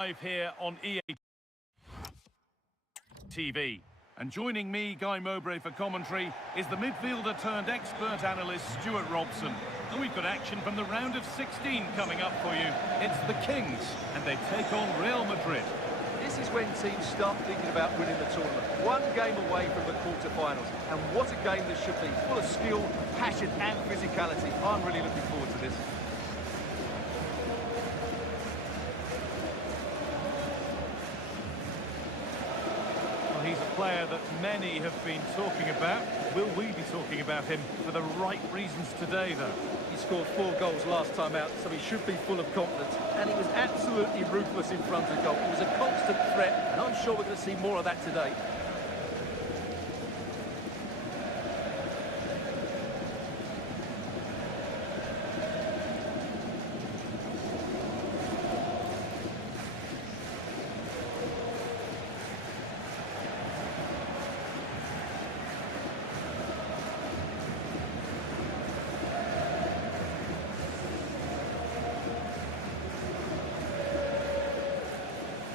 Live here on EA TV. And joining me, Guy Mowbray, for commentary is the midfielder-turned-expert analyst Stuart Robson. And we've got action from the round of 16 coming up for you. It's the Kings, and they take on Real Madrid. This is when teams start thinking about winning the tournament. One game away from the quarter-finals. And what a game this should be. Full of skill, passion and physicality. I'm really looking forward to this. He's a player that many have been talking about. Will we be talking about him for the right reasons today, though? He scored 4 goals last time out, so he should be full of confidence. And he was absolutely ruthless in front of goal. He was a constant threat, and I'm sure we're going to see more of that today.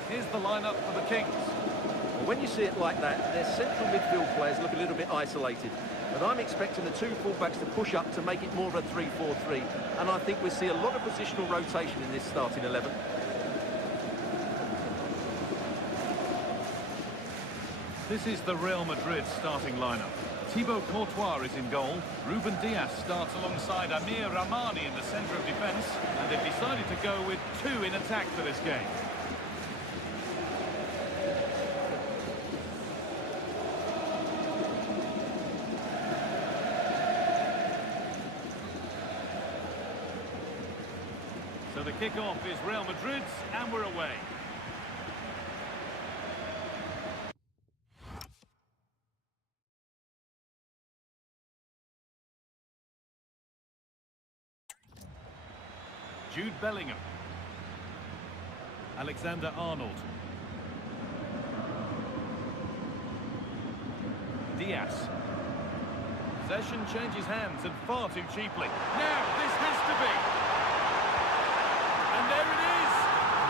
Here's the lineup for the Kings. Well, when you see it like that, their central midfield players look a little bit isolated. But I'm expecting the 2 fullbacks to push up to make it more of a 3-4-3. And I think we'll see a lot of positional rotation in this starting 11. This is the Real Madrid starting lineup. Thibaut Courtois is in goal. Ruben Dias starts alongside Amir Rahmani in the centre of defence. And they've decided to go with 2 in attack for this game. So the kickoff is Real Madrid's, and we're away. Jude Bellingham. Alexander-Arnold. Diaz. Possession changes hands and far too cheaply. Now, this has to be. And there it is,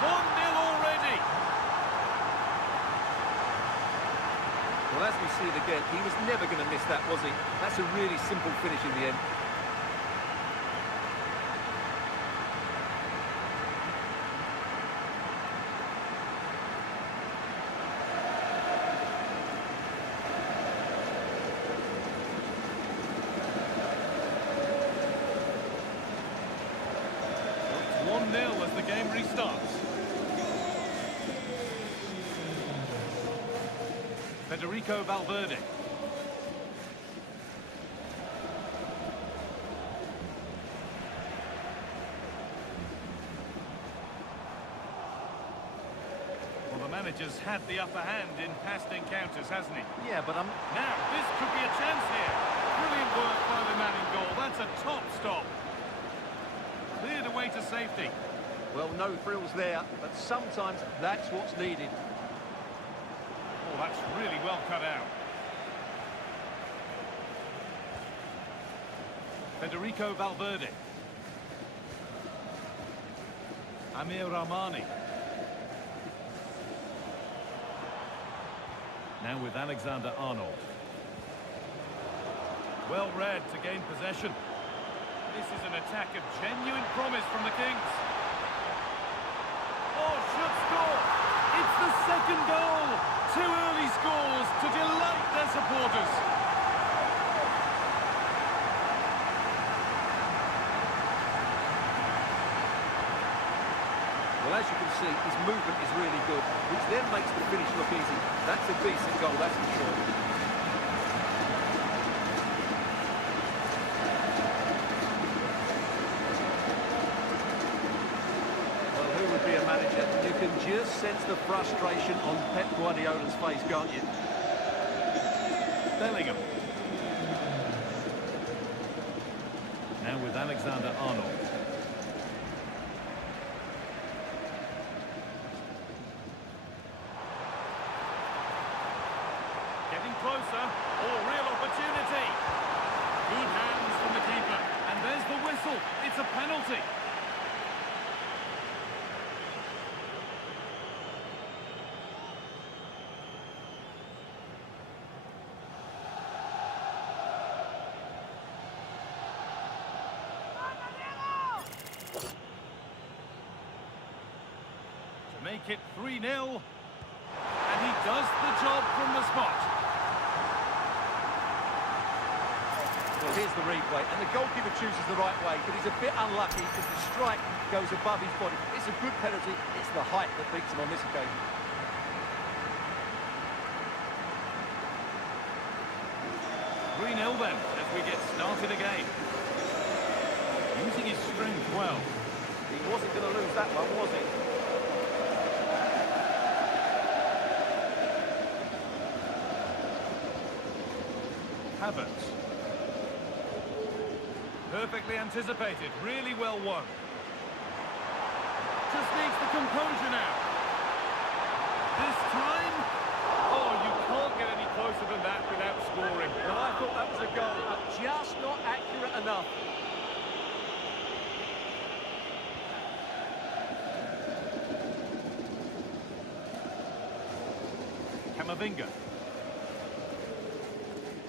1-0 already. Well, as we see it again, he was never going to miss that, was he? That's a really simple finish in the end. As the game restarts. Federico Valverde. Well, the manager's had the upper hand in past encounters, hasn't he? Yeah, but Now, this could be a chance here. Brilliant work by the man in goal. That's a top stop. Cleared away to safety. Well, no frills there, but sometimes that's what's needed. Oh, that's really well cut out. Federico Valverde. Amir Rahmani. Now with Alexander-Arnold. Well read to gain possession. This is an attack of genuine promise from the Kings. Oh, should score! It's the second goal! 2 early scores to delight their supporters. Well, as you can see, his movement is really good, which then makes the finish look easy. That's a decent goal, that's for sure. You can just sense the frustration on Pep Guardiola's face, can't you? Bellingham. Now with Alexander-Arnold. Getting closer. Oh, real opportunity. Good hands from the keeper. And there's the whistle. It's a penalty. make it 3-0. And he does the job from the spot. Well, here's the replay, and the goalkeeper chooses the right way, but he's a bit unlucky because the strike goes above his body. It's a good penalty. It's the height that beats him on this occasion. 3-0 then, as we get started again. Using his strength well. He wasn't going to lose that one, was he? Havertz. Perfectly anticipated, really well won. Just needs the composure now. This time, oh, you can't get any closer than that without scoring. Well, I thought that was a goal, but just not accurate enough. Camavinga.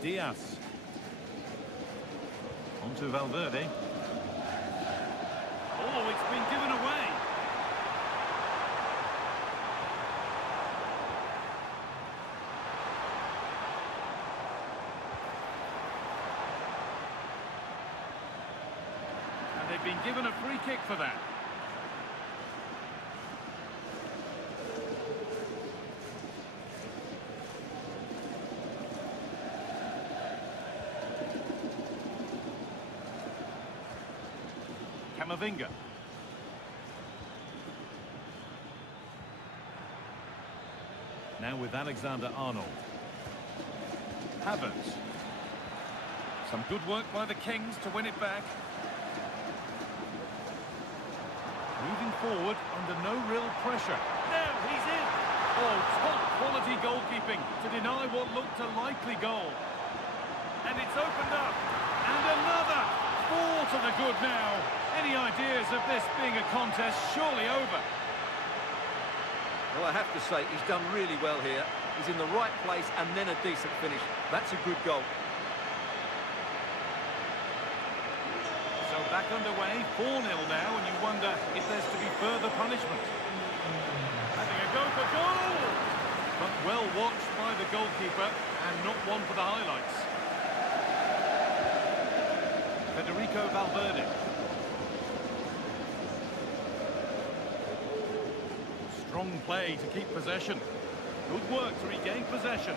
Diaz. On to Valverde. Oh, it's been given away. And they've been given a free kick for that. Camavinga. Now with Alexander-Arnold. Havertz. Some good work by the Kings to win it back. Moving forward under no real pressure. Now he's in. Oh, top quality goalkeeping to deny what looked a likely goal. And it's opened up. And another. 4 to the good now. Any ideas of this being a contest surely over? Well, I have to say, he's done really well here. He's in the right place and then a decent finish. That's a good goal. So back underway, 4-0 now, and you wonder if there's to be further punishment. Having a go for goal! But well watched by the goalkeeper, and not one for the highlights. Federico Valverde. Strong play to keep possession. Good work to regain possession.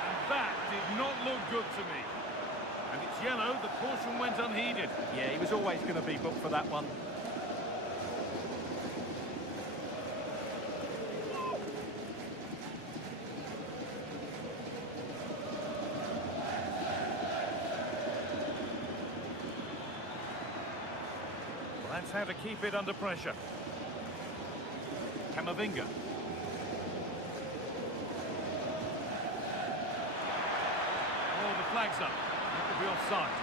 And that did not look good to me. And it's yellow, the caution went unheeded. Yeah, he was always going to be booked for that one. That's how to keep it under pressure. Camavinga. Oh, the flag's up. That could be offside.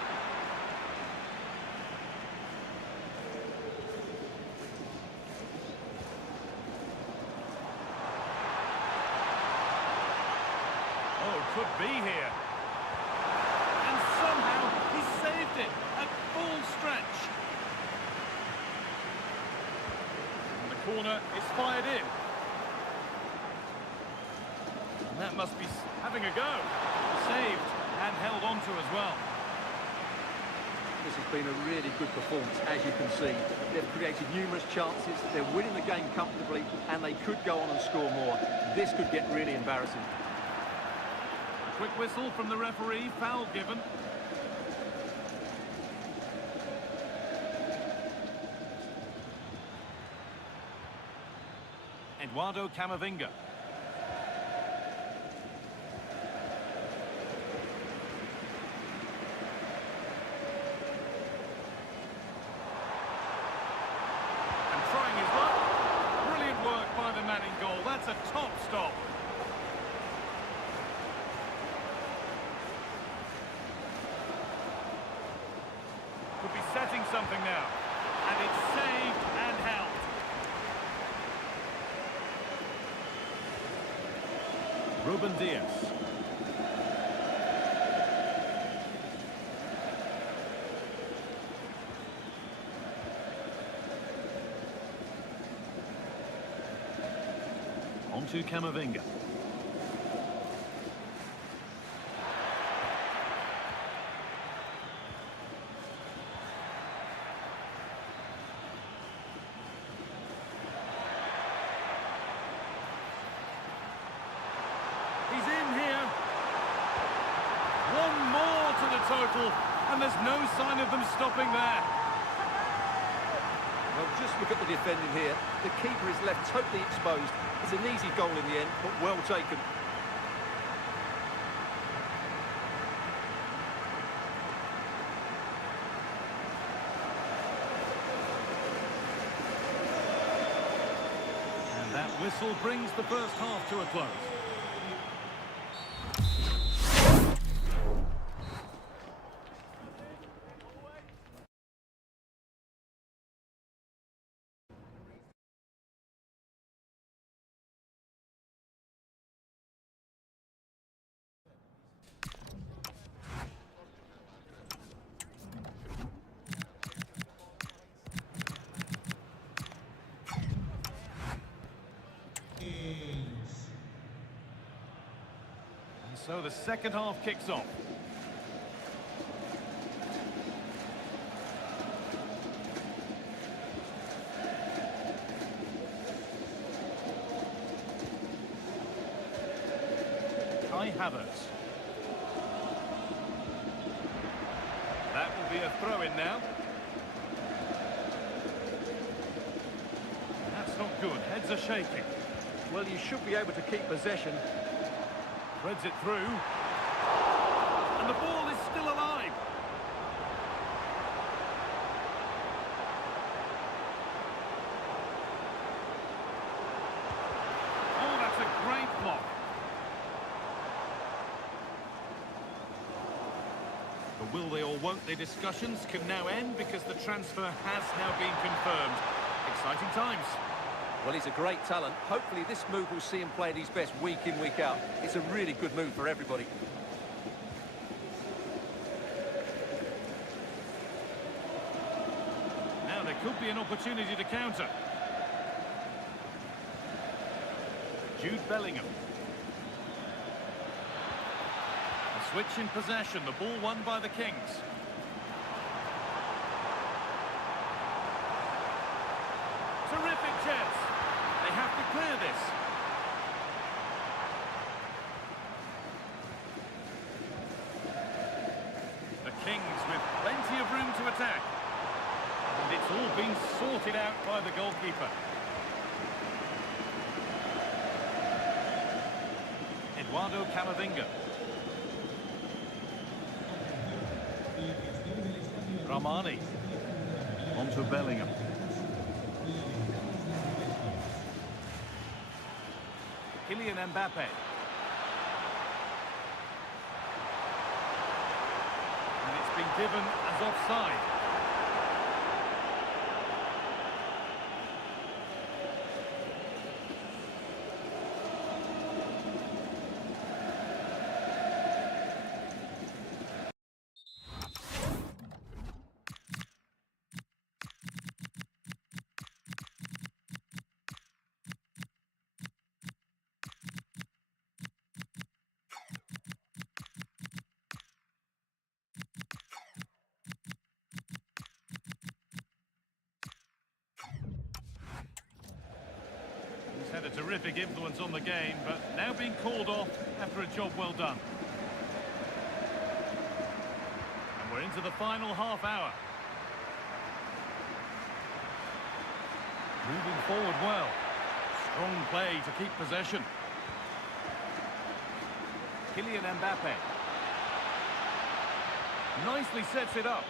Oh, could be here. And somehow he saved it at full stretch. Corner is fired in. And that must be having a go. Saved and held on to as well. This has been a really good performance, as you can see. They've created numerous chances, they're winning the game comfortably, and they could go on and score more. This could get really embarrassing. A quick whistle from the referee, foul given. Eduardo Camavinga. And trying his luck. Brilliant work by the man in goal. That's a top stop. Could be setting something now. And it's saved and held. Ruben Diaz. into Camavinga. He's in here. One more to the total, and there's no sign of them stopping there. Well, just look at the defending here. The keeper is left totally exposed. It's an easy goal in the end, but well taken. And that whistle brings the first half to a close. So the second half kicks off. Kai Havertz. That will be a throw-in now. That's not good. Heads are shaking. Well, you should be able to keep possession. Threads it through. And the ball is still alive. Oh, that's a great block. The will they or won't they discussions can now end because the transfer has now been confirmed. Exciting times. Well, he's a great talent. Hopefully this move will see him play at his best week in, week out. It's a really good move for everybody. Now there could be an opportunity to counter. Jude Bellingham. A switch in possession, the ball won by the Kings. Terrific chance. They have to clear this. The Kings with plenty of room to attack. And it's all been sorted out by the goalkeeper. Eduardo Camavinga. Ramani. Onto Bellingham. Kylian Mbappe. And it's been given as offside. Had a terrific influence on the game, but now being called off after a job well done. And we're into the final half hour. Moving forward well. Strong play to keep possession. Kylian Mbappe. Nicely sets it up.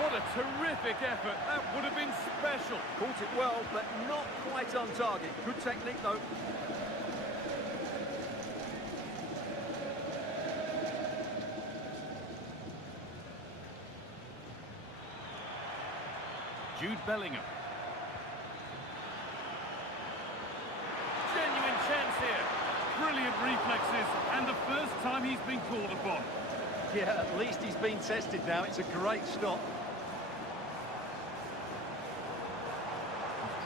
What a terrific effort. That would have been special. Caught it well, but not quite on target. Good technique, though. Jude Bellingham. Genuine chance here. Brilliant reflexes, and the first time he's been called upon. Yeah, at least he's been tested now. It's a great stop.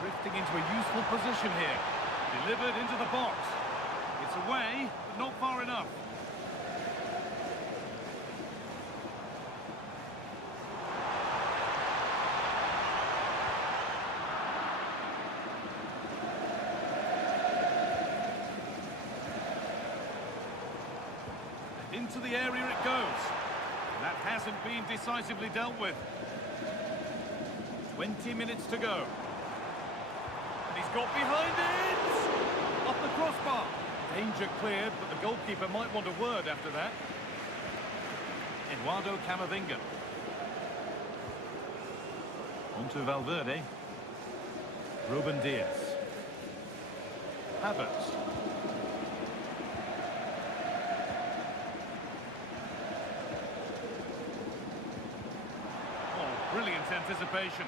Drifting into a useful position here. Delivered into the box. It's away, but not far enough. Into the area it goes. That hasn't been decisively dealt with. 20 minutes to go. And he's got behind it! Off the crossbar. Danger cleared, but the goalkeeper might want a word after that. Eduardo Camavinga. On to Valverde. Ruben Diaz. Havertz. Brilliant anticipation.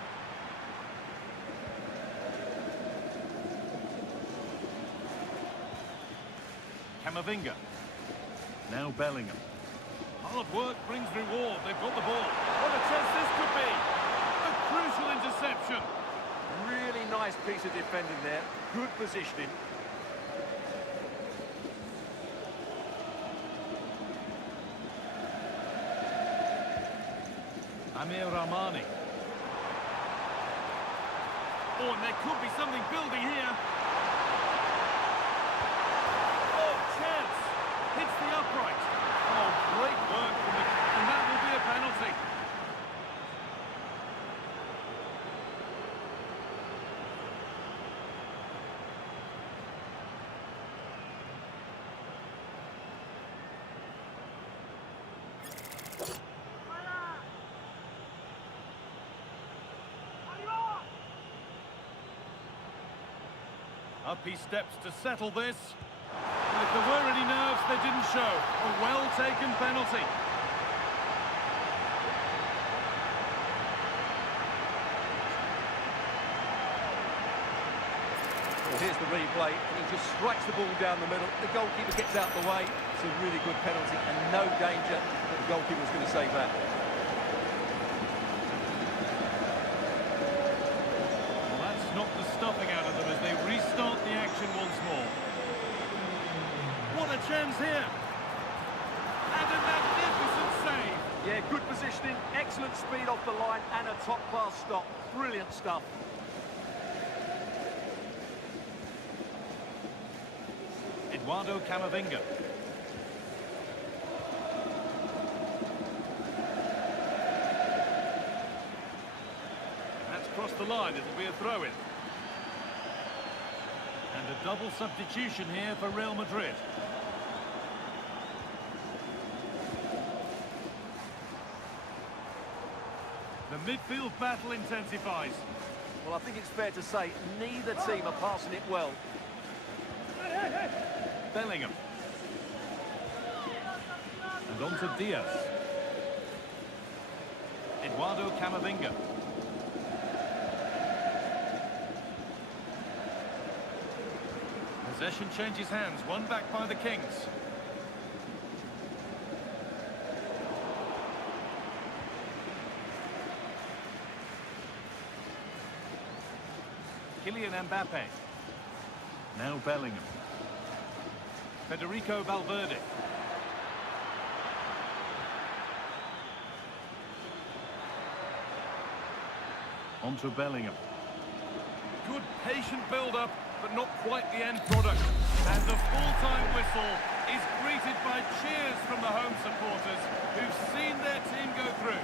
Camavinga. Now Bellingham. Hard work brings reward. They've got the ball. What a chance this could be. A crucial interception. Really nice piece of defending there. Good positioning. Amir Rahmani. Oh, and there could be something building here. Oh, chance. Hits the upright. Oh, great work from the... And that will be a penalty. Up he steps to settle this. And if there were any nerves, they didn't show. A well-taken penalty. Well, here's the replay, and he just strikes the ball down the middle. The goalkeeper gets out the way. It's a really good penalty, and no danger that the goalkeeper's going to save that. Knock the stuffing out of them as they restart the action once more. What a chance here! And a magnificent save! Yeah, good positioning, excellent speed off the line, and a top-class stop. Brilliant stuff. Eduardo Camavinga. That's crossed the line, it'll be a throw-in. And a double substitution here for Real Madrid. The midfield battle intensifies. Well, I think it's fair to say neither team are passing it well. Bellingham. And on to Diaz. Eduardo Camavinga. Possession changes hands, won back by the Kings. Kylian Mbappe. Now Bellingham. Federico Valverde. On to Bellingham. Good patient build-up, but not quite the end product. And the full-time whistle is greeted by cheers from the home supporters who've seen their team go through.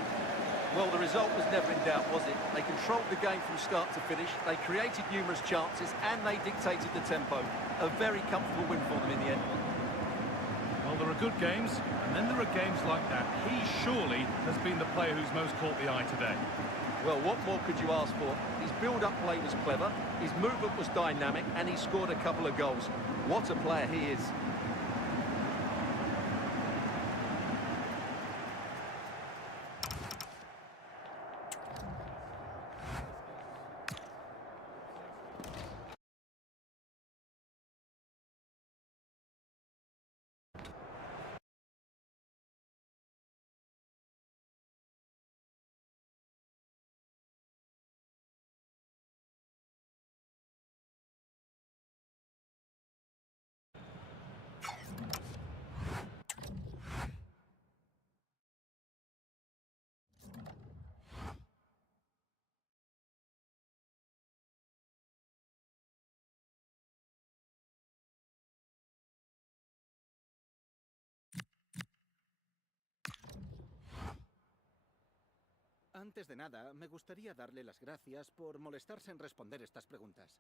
Well, the result was never in doubt, was it? They controlled the game from start to finish, they created numerous chances, and they dictated the tempo. A very comfortable win for them in the end. Well, there are good games, and then there are games like that. He surely has been the player who's most caught the eye today. Well, what more could you ask for? His build-up play was clever, his movement was dynamic, and he scored a couple of goals. What a player he is. Antes de nada, me gustaría darle las gracias por molestarse en responder estas preguntas.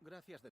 Gracias de...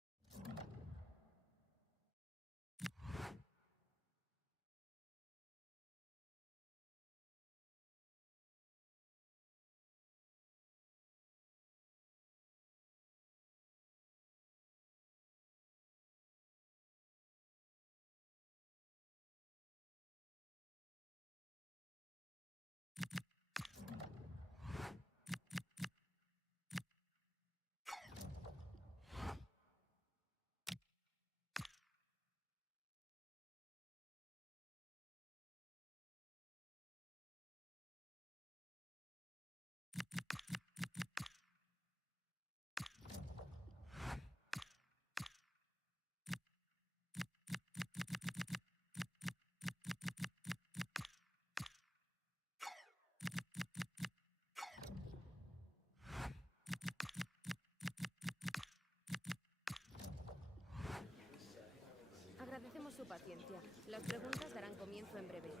Agradecemos su paciencia. Las preguntas darán comienzo en breve.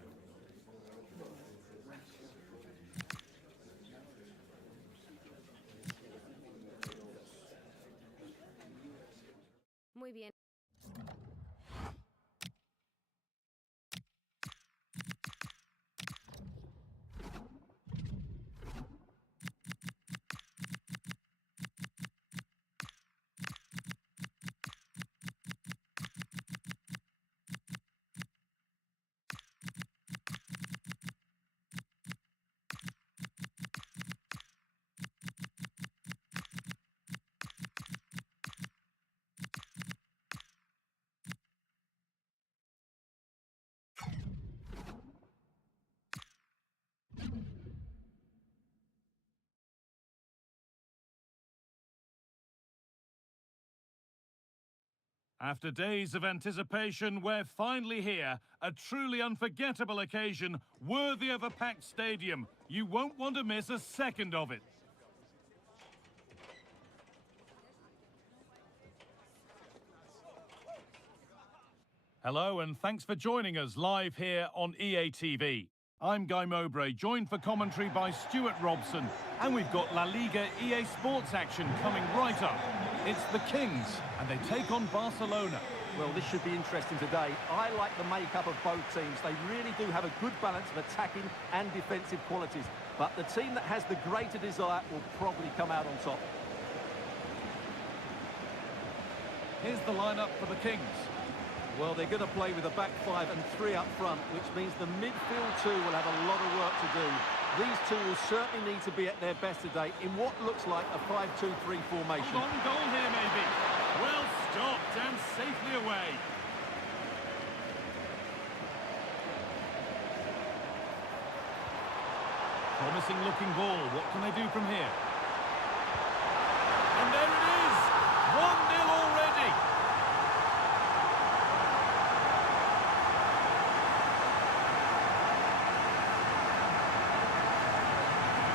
Muy bien. After days of anticipation, we're finally here. A truly unforgettable occasion, worthy of a packed stadium. You won't want to miss a second of it. Hello, and thanks for joining us live here on EA TV. I'm Guy Mowbray, joined for commentary by Stuart Robson, and we've got La Liga EA Sports action coming right up. It's the Kings, and they take on Barcelona. Well, this should be interesting today. I like the makeup of both teams. They really do have a good balance of attacking and defensive qualities. But the team that has the greater desire will probably come out on top. Here's the lineup for the Kings. Well, they're going to play with a back five and three up front, which means the midfield two will have a lot of work to do. These two will certainly need to be at their best today in what looks like a 5-2-3 formation. On goal here, maybe. Well stopped and safely away. Promising looking ball. What can they do from here? And there it is! 1-0 already!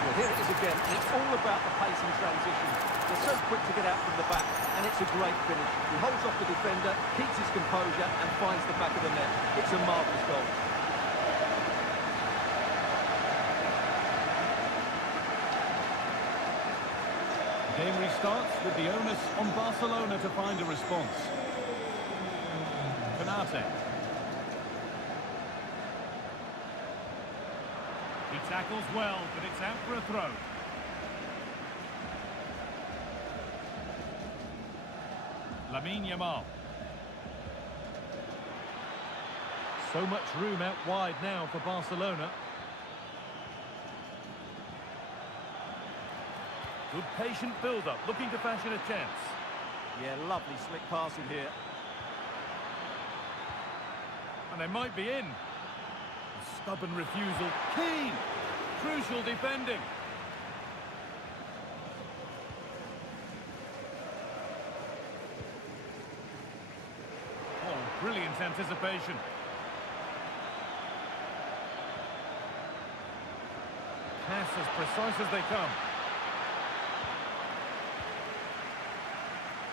Well, here it is again. It's all about the pace and transition. They're so quick to get out from the back, and it's a great finish. He holds off the defender, keeps his composure, and finds the back of the net. It's a marvellous goal. The game restarts with the onus on Barcelona to find a response. Canate. He tackles well, but it's out for a throw. Lamine Yamal. So much room out wide now for Barcelona. Good patient build-up, looking to fashion a chance. Yeah, lovely slick passing here. And they might be in. A stubborn refusal. Keen! Crucial defending. Oh, brilliant anticipation. Pass as precise as they come.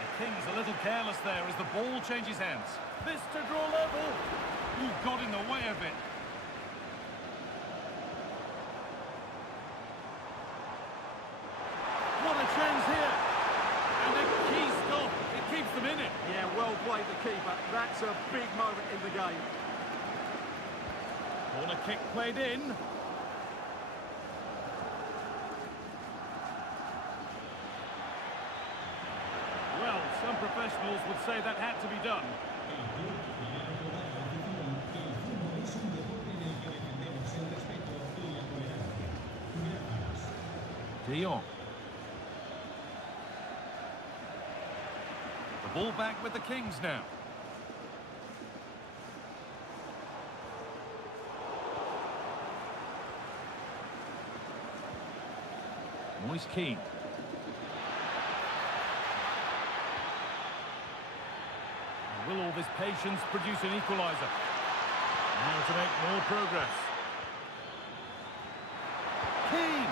The Kings a little careless there as the ball changes hands. This to draw level. Ooh, got in the way of it. What a chance here. And a key stop. It keeps them in it. Yeah, well played the keeper. That's a big moment in the game. Corner kick played in. Well, some professionals would say that had to be done. De Jong. The ball back with the Kings now. Moise Keane. Will all this patience produce an equaliser? Now to make more progress. Keane!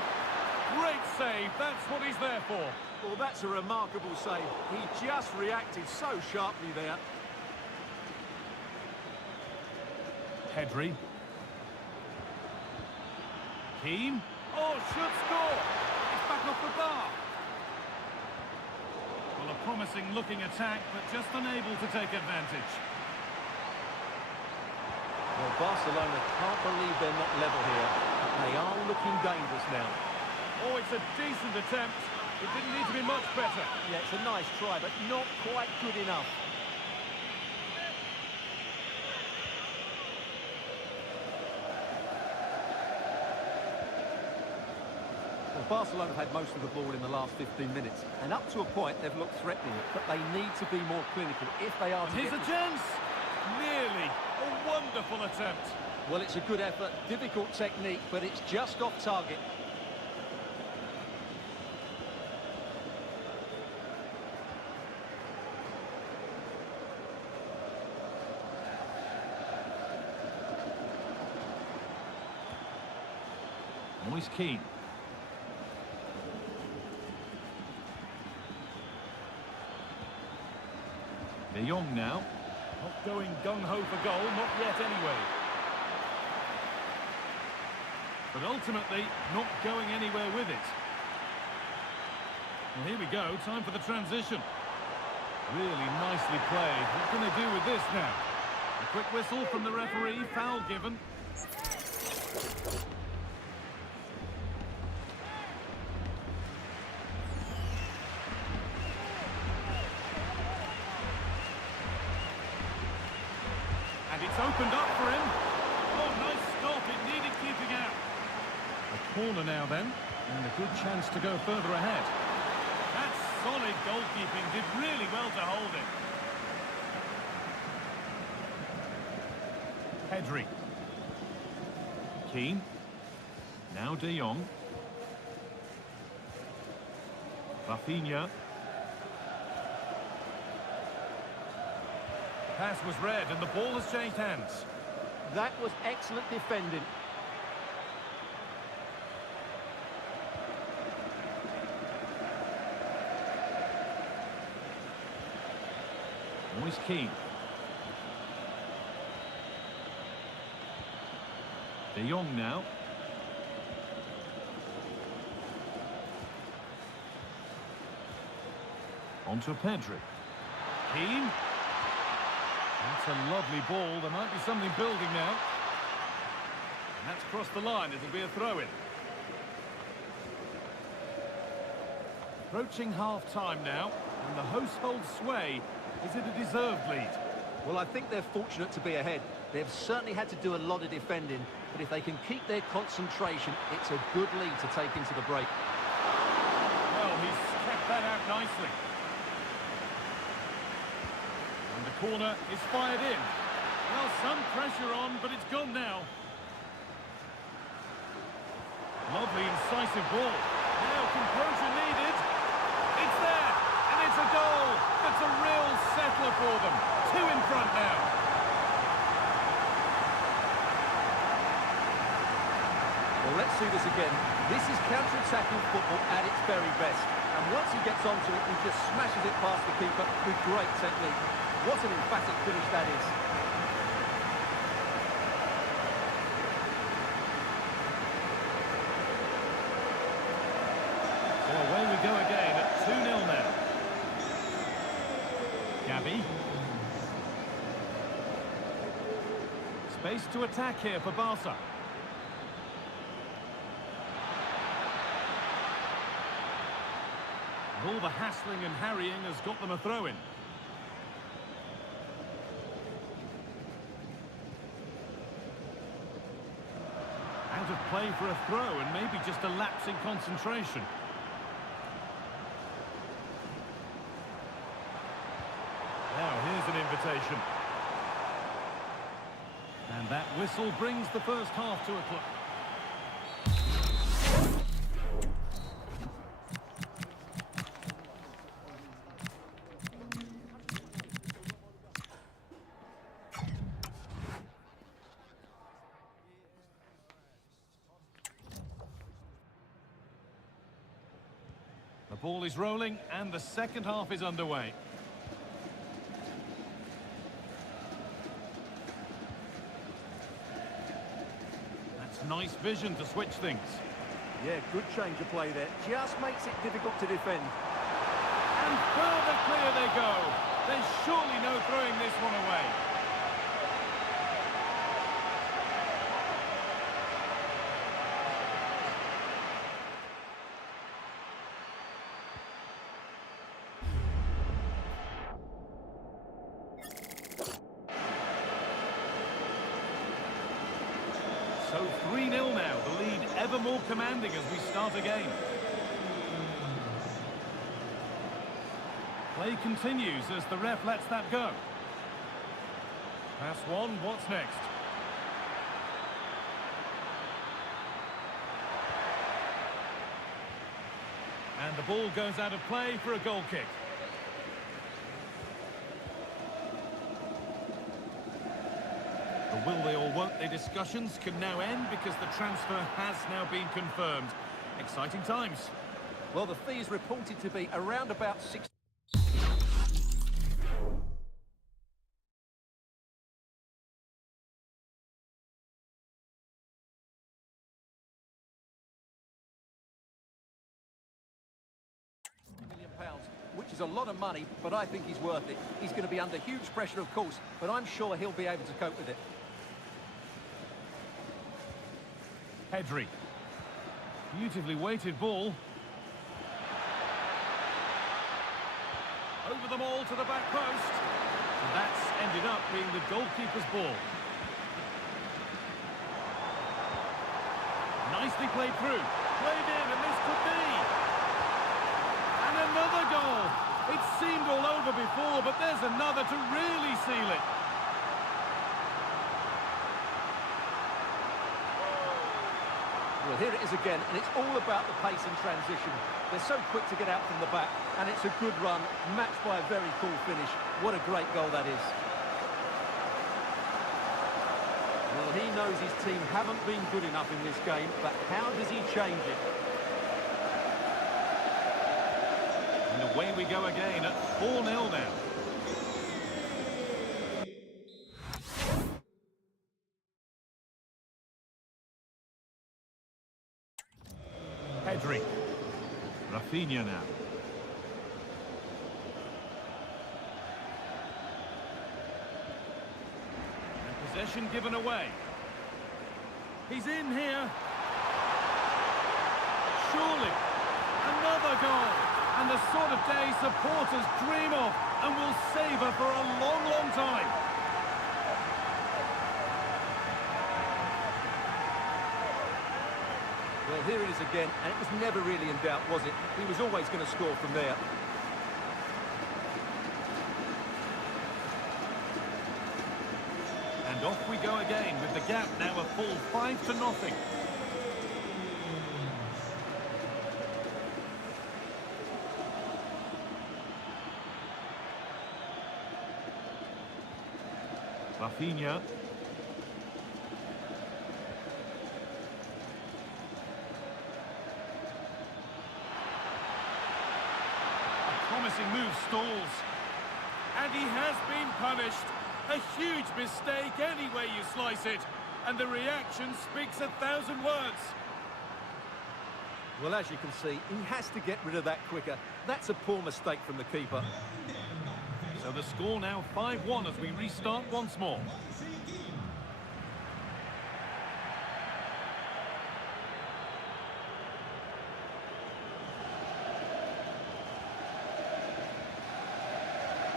Great save, that's what he's there for. Well, that's a remarkable save. He just reacted so sharply there. Pedri. Keane. Oh, should score! It's back off the bar. Well, a promising looking attack, but just unable to take advantage. Well, Barcelona can't believe they're not level here. They are looking dangerous now. Oh, it's a decent attempt. It didn't need to be much better. Yeah, it's a nice try, but not quite good enough. Well, Barcelona have had most of the ball in the last 15 minutes, and up to a point they've looked threatening, but they need to be more clinical if they are to Here's get a chance. Nearly. A wonderful attempt. Well, it's a good effort, difficult technique, but it's just off target. Moise Keane. De Jong now. Not going gung-ho for goal, not yet anyway. But ultimately, not going anywhere with it. Well, here we go, time for the transition. Really nicely played. What can they do with this now? A quick whistle from the referee, foul given. And it's opened up for him. Oh, nice stop. It needed keeping out. A corner now then, and a good chance to go further ahead. That's solid goalkeeping. Did really well to hold it. Pedri. Keane. Now De Jong. Rafinha. Pass was read and the ball has changed hands. That was excellent defending. Moise Keane. De Jong now. On to Pedri. Keane. That's a lovely ball. There might be something building now. And that's crossed the line. It'll be a throw-in. Approaching half-time now, and the hosts hold sway. Is it a deserved lead? Well, I think they're fortunate to be ahead. They've certainly had to do a lot of defending, but if they can keep their concentration, it's a good lead to take into the break. Well, he's kept that out nicely. And the corner is fired in. Well, some pressure on, but it's gone now. Lovely, incisive ball. Now composure needed. It's there, and it's a goal. That's a real settler for them. 2 in front now. Well, let's see this again. This is counter-attacking football at its very best. And once he gets onto it, he just smashes it past the keeper with great technique. What an emphatic finish that is. So away we go again at 2-0 now. Gabby. Space to attack here for Barca. And all the hassling and harrying has got them a throw-in. Out of play for a throw and maybe just a lapse in concentration. Now here's an invitation. And that whistle brings the first half to a close. The ball is rolling and the second half is underway. That's nice vision to switch things. Yeah, good change of play there. Just makes it difficult to defend. And further clear they go. There's surely no throwing this one away. So 3-0 now, the lead ever more commanding as we start again. Play continues as the ref lets that go. Pass one, what's next? And the ball goes out of play for a goal kick. The will they or won't they discussions can now end because the transfer has now been confirmed. Exciting times. Well, the fee is reported to be around about 6. £60 million, which is a lot of money, but I think he's worth it. He's going to be under huge pressure, of course, but I'm sure he'll be able to cope with it. Pedri. Beautifully weighted ball. Over them all to the back post. And that's ended up being the goalkeeper's ball. Nicely played through. Played in, and this could be. And another goal. It seemed all over before, but there's another to really seal it. Well, here it is again, and it's all about the pace and transition. They're so quick to get out from the back, and it's a good run, matched by a very cool finish. What a great goal that is. Well, he knows his team haven't been good enough in this game, but how does he change it? And away we go again at 4-0 now. Pedri. Rafinha now. And possession given away. He's in here. Surely. Another goal. And the sort of day supporters dream of and will savour for a long, long time. Well, here it is again, and it was never really in doubt, was it? He was always going to score from there. And off we go again with the gap now a full 5-0. Rafinha. promising move stalls. And he has been punished. A huge mistake any way you slice it. And the reaction speaks 1,000 words. Well, as you can see, he has to get rid of that quicker. That's a poor mistake from the keeper. So the score now 5-1 as we restart once more.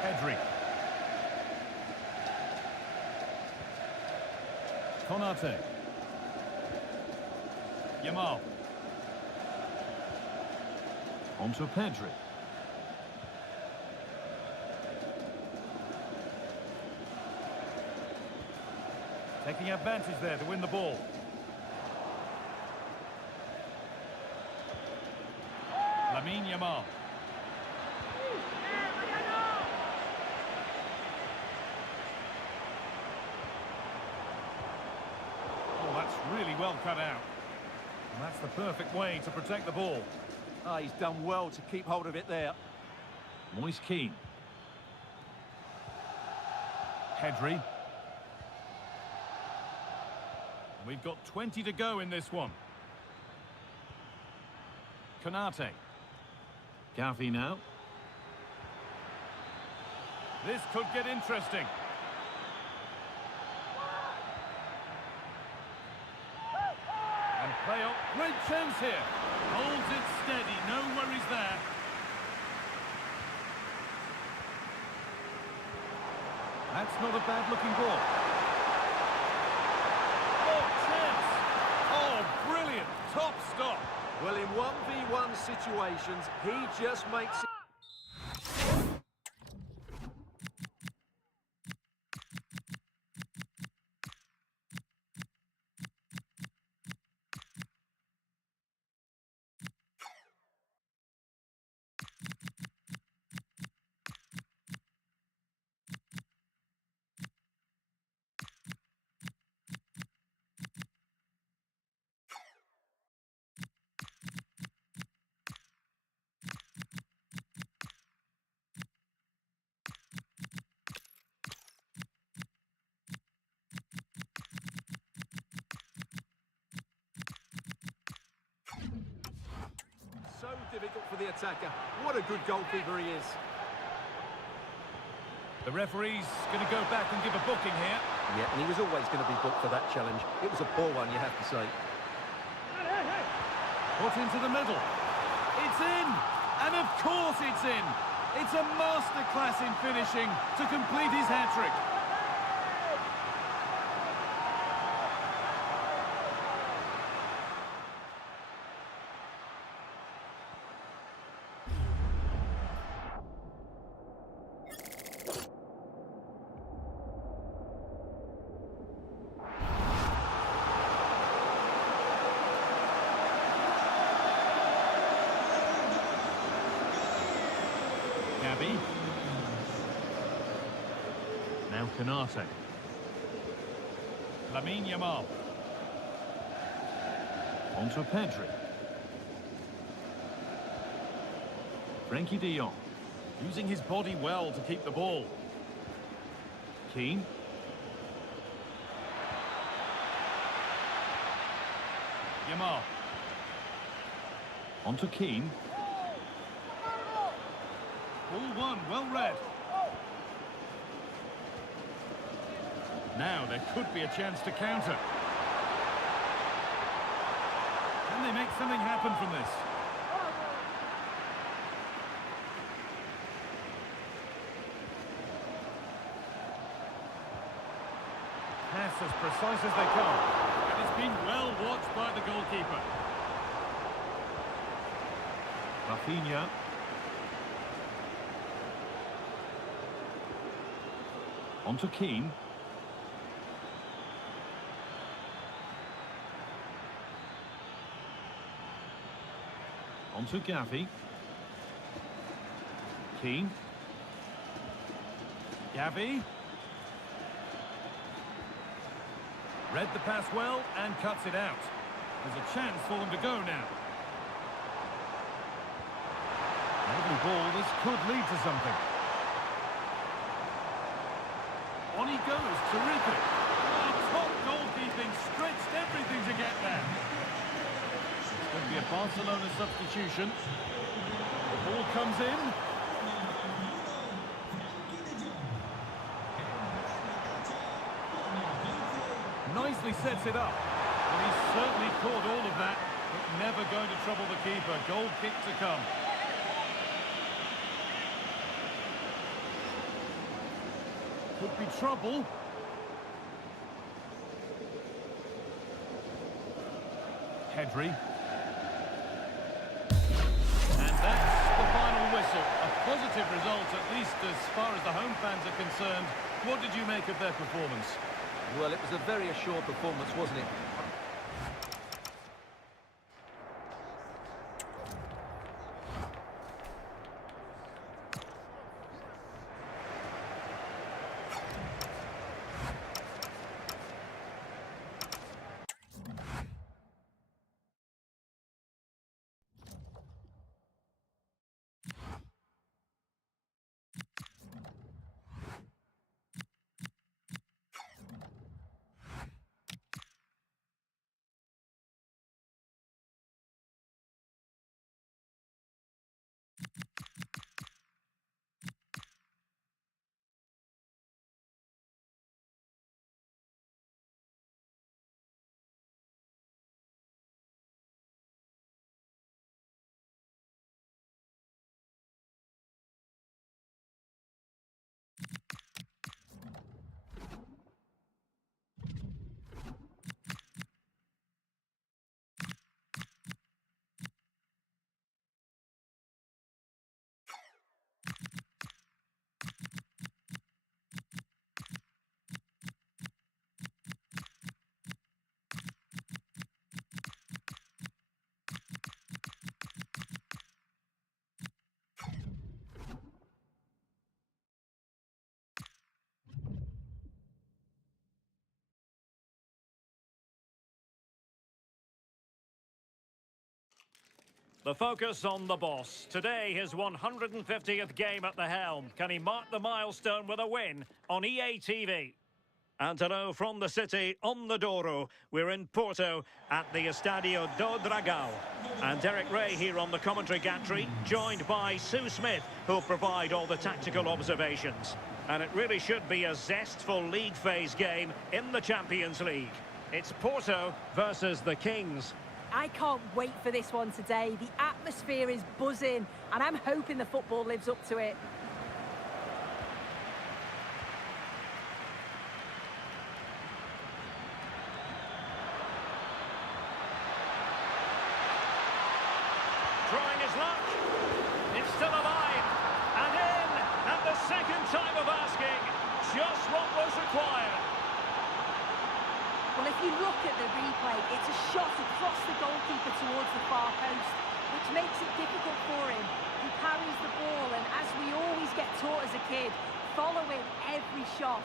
Pedri. Konate. Yamal. On to Pedri. Taking advantage there to win the ball. Lamine Yamal. Oh, that's really well cut out. And that's the perfect way to protect the ball. Ah, he's done well to keep hold of it there. Moise Kean. Pedri. We've got 20 to go in this one. Konate. Gavi now. This could get interesting. And play up. Great chance here. Holds it steady. No worries there. That's not a bad looking ball. Brilliant, top stop. Well, in 1v1 situations, he just makes it... So difficult for the attacker. What a good goalkeeper he is. The referee's going to go back and give a booking here. Yeah, and he was always going to be booked for that challenge. It was a poor one, you have to say. Put into the middle. It's in! And of course it's in! It's a masterclass in finishing to complete his hat-trick. Gavi. Now Konate. Lamine Yamal. On to Pedri. Frankie de Jong. Using his body well to keep the ball. Keane. Yamal. On to Keane. Ball one, well read. Now there could be a chance to counter. Can they make something happen from this? Pass as precise as they come. And it's been well watched by the goalkeeper. Rafinha. On to Keane. On to Gavi. Keane. Gavi. Read the pass well and cuts it out. There's a chance for them to go now. Lovely ball, this could lead to something. On he goes, terrific. Oh, top goalkeeping, stretched everything to get there. It's going to be a Barcelona substitution. The ball comes in. Nicely sets it up. And he's certainly caught all of that, but never going to trouble the keeper. Goal kick to come. Could be trouble. Pedri. And that's the final whistle. A positive result, at least as far as the home fans are concerned. What did you make of their performance? Well, it was a very assured performance, wasn't it? The focus on the boss. Today, his 150th game at the helm. Can he mark the milestone with a win on EA TV? And hello from the city on the Douro. We're in Porto at the Estadio do Dragão. And Derek Ray here on the commentary gantry, joined by Sue Smith, who'll provide all the tactical observations. And it really should be a zestful league phase game in the Champions League. It's Porto versus the Kings. I can't wait for this one today. The atmosphere is buzzing, and I'm hoping the football lives up to it. Trying his luck. It's still alive. And in, and the second time of asking, just what was required. Well, if you look at the replay, it's a shot across the goalkeeper towards the far post, which makes it difficult for him. He carries the ball, and as we always get taught as a kid, following every shot.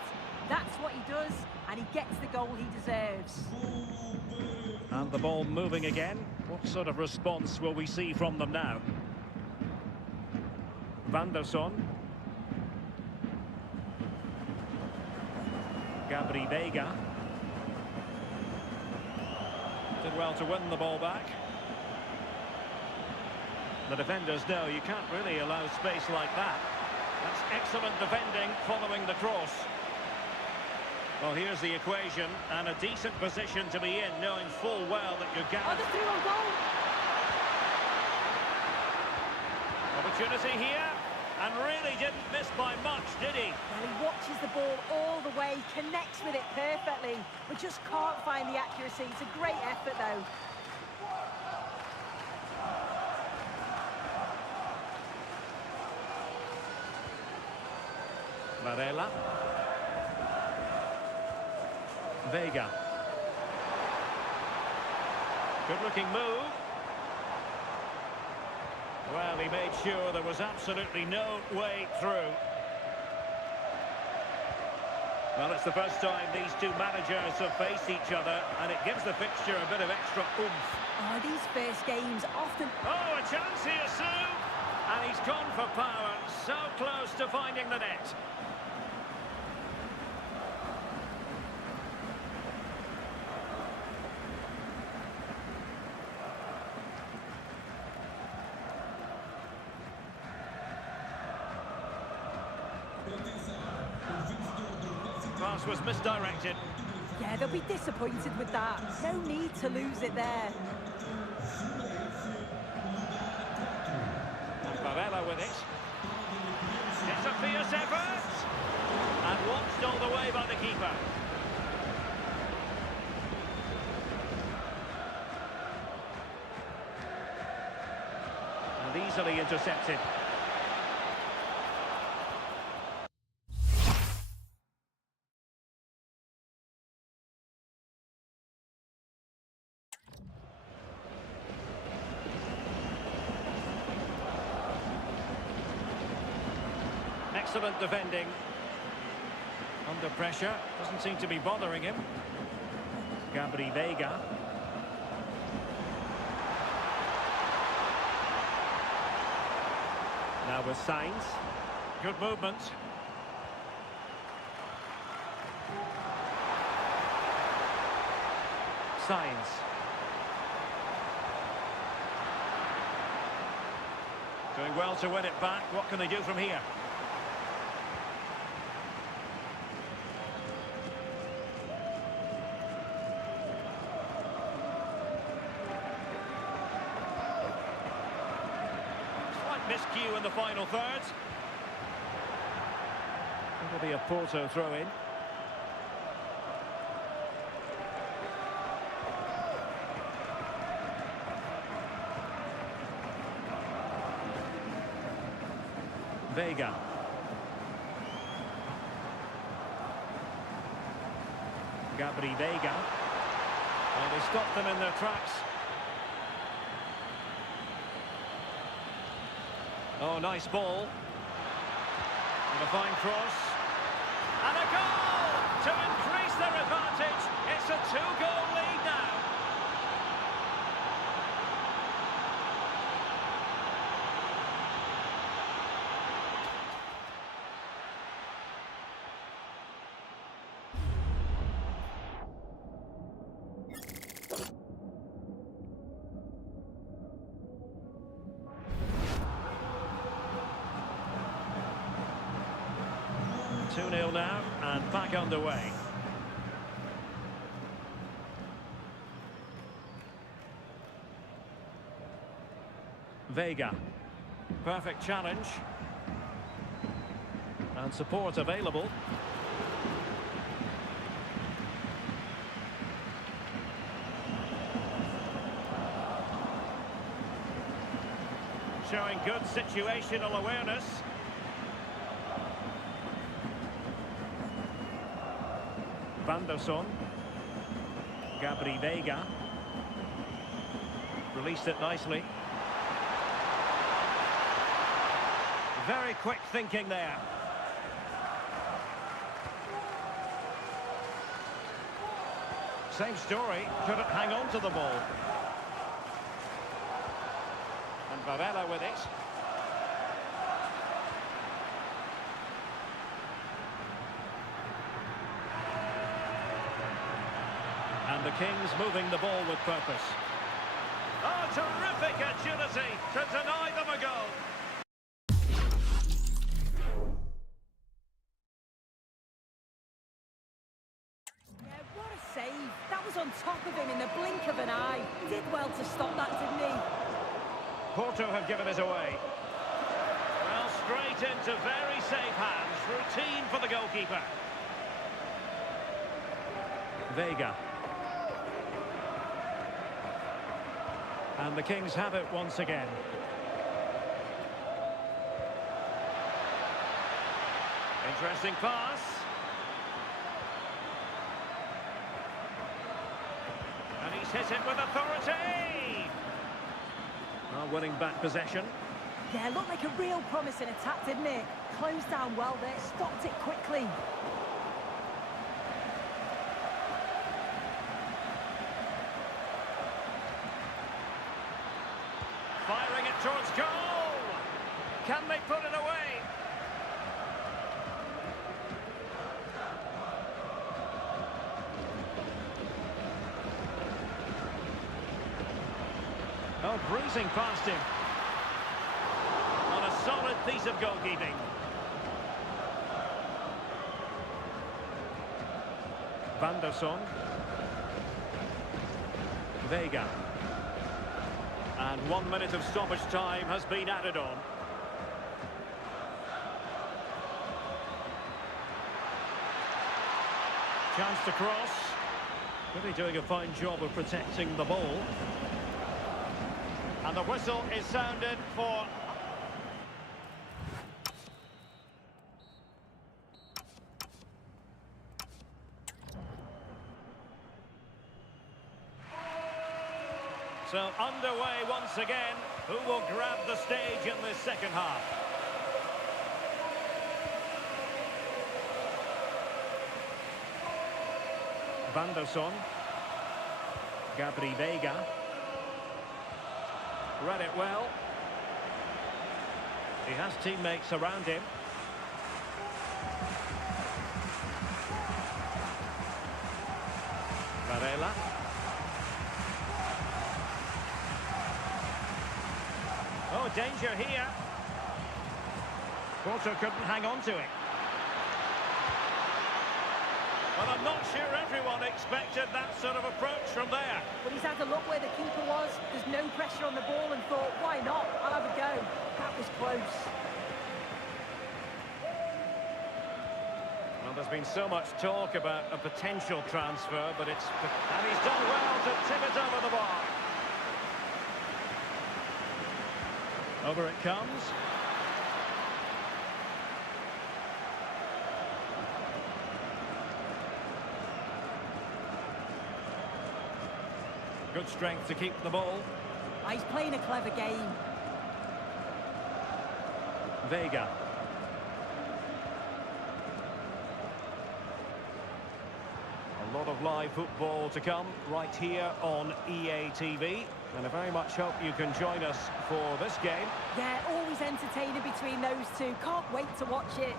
That's what he does, and he gets the goal he deserves. And the ball moving again. What sort of response will we see from them now? Van der Son. Gabri Veiga. Did well to win the ball back. The defenders know you can't really allow space like that. That's excellent defending following the cross. Well, here's the equation, and a decent position to be in, knowing full well that you're Oh, the through on goal! Opportunity here, and really didn't miss by much, did he? Well, he watches the ball all the way, connects with it perfectly, but just can't find the accuracy. It's a great effort, though. Varela. Veiga. Good-looking move. Well, he made sure there was absolutely no way through. Well, it's the first time these two managers have faced each other, and it gives the fixture a bit of extra oomph. Oh, these first games often... Oh, a chance here, Sue! And he's gone for power, so close to finding the net. Pass was misdirected. Yeah, they'll be disappointed with that. No need to lose it there. And Varela with it. It's a fierce effort. And watched all the way by the keeper. And easily intercepted. Excellent defending. Under pressure. Doesn't seem to be bothering him. Gabri Vega. Now with Sainz. Good movement. Sainz. Doing well to win it back. What can they do from here? Miscue in the final third. It'll be a Porto throw-in. Vega. Gabri Vega. And they stopped them in their tracks. Oh, nice ball. And a fine cross. And a goal to increase their advantage. It's a two-goal lead now. Two-nil now, and back underway. Vega. Perfect challenge. And support available. Showing good situational awareness. Vanderson. Gabri Vega. Released it nicely. Very quick thinking there. Same story. Couldn't hang on to the ball. And Varela with it. And the Kings moving the ball with purpose. Oh, terrific agility to deny them a goal. Yeah, what a save. That was on top of him in the blink of an eye. Did well to stop that, didn't he? Porto have given it away. Well, straight into very safe hands. Routine for the goalkeeper. Vega. And the Kings have it once again. Interesting pass. And he's hit it with authority. Well, winning back possession. Yeah, looked like a real promising attack, didn't it? Closed down well there, stopped it quickly. Firing it towards goal. Can they put it away? Oh, breezing past him. On a solid piece of goalkeeping. Van der Son. Vega. And 1 minute of stoppage time has been added on. Chance to cross. Really doing a fine job of protecting the ball. And the whistle is sounded for... So underway once again. Who will grab the stage in this second half? Van der Son. Gabri Vega. Read it well. He has teammates around him. Varela. Oh, danger here. Porto couldn't hang on to it. Well, I'm not sure everyone expected that sort of approach from there. But he's had a look where the keeper was. There's no pressure on the ball and thought, why not? I'll have a go. That was close. Well, there's been so much talk about a potential transfer, but it's... And he's done well to tip it over the bar. Over it comes. Good strength to keep the ball. He's playing a clever game. Vega. A lot of live football to come right here on EA TV. And I very much hope you can join us for this game. Yeah, always entertaining between those two. Can't wait to watch it.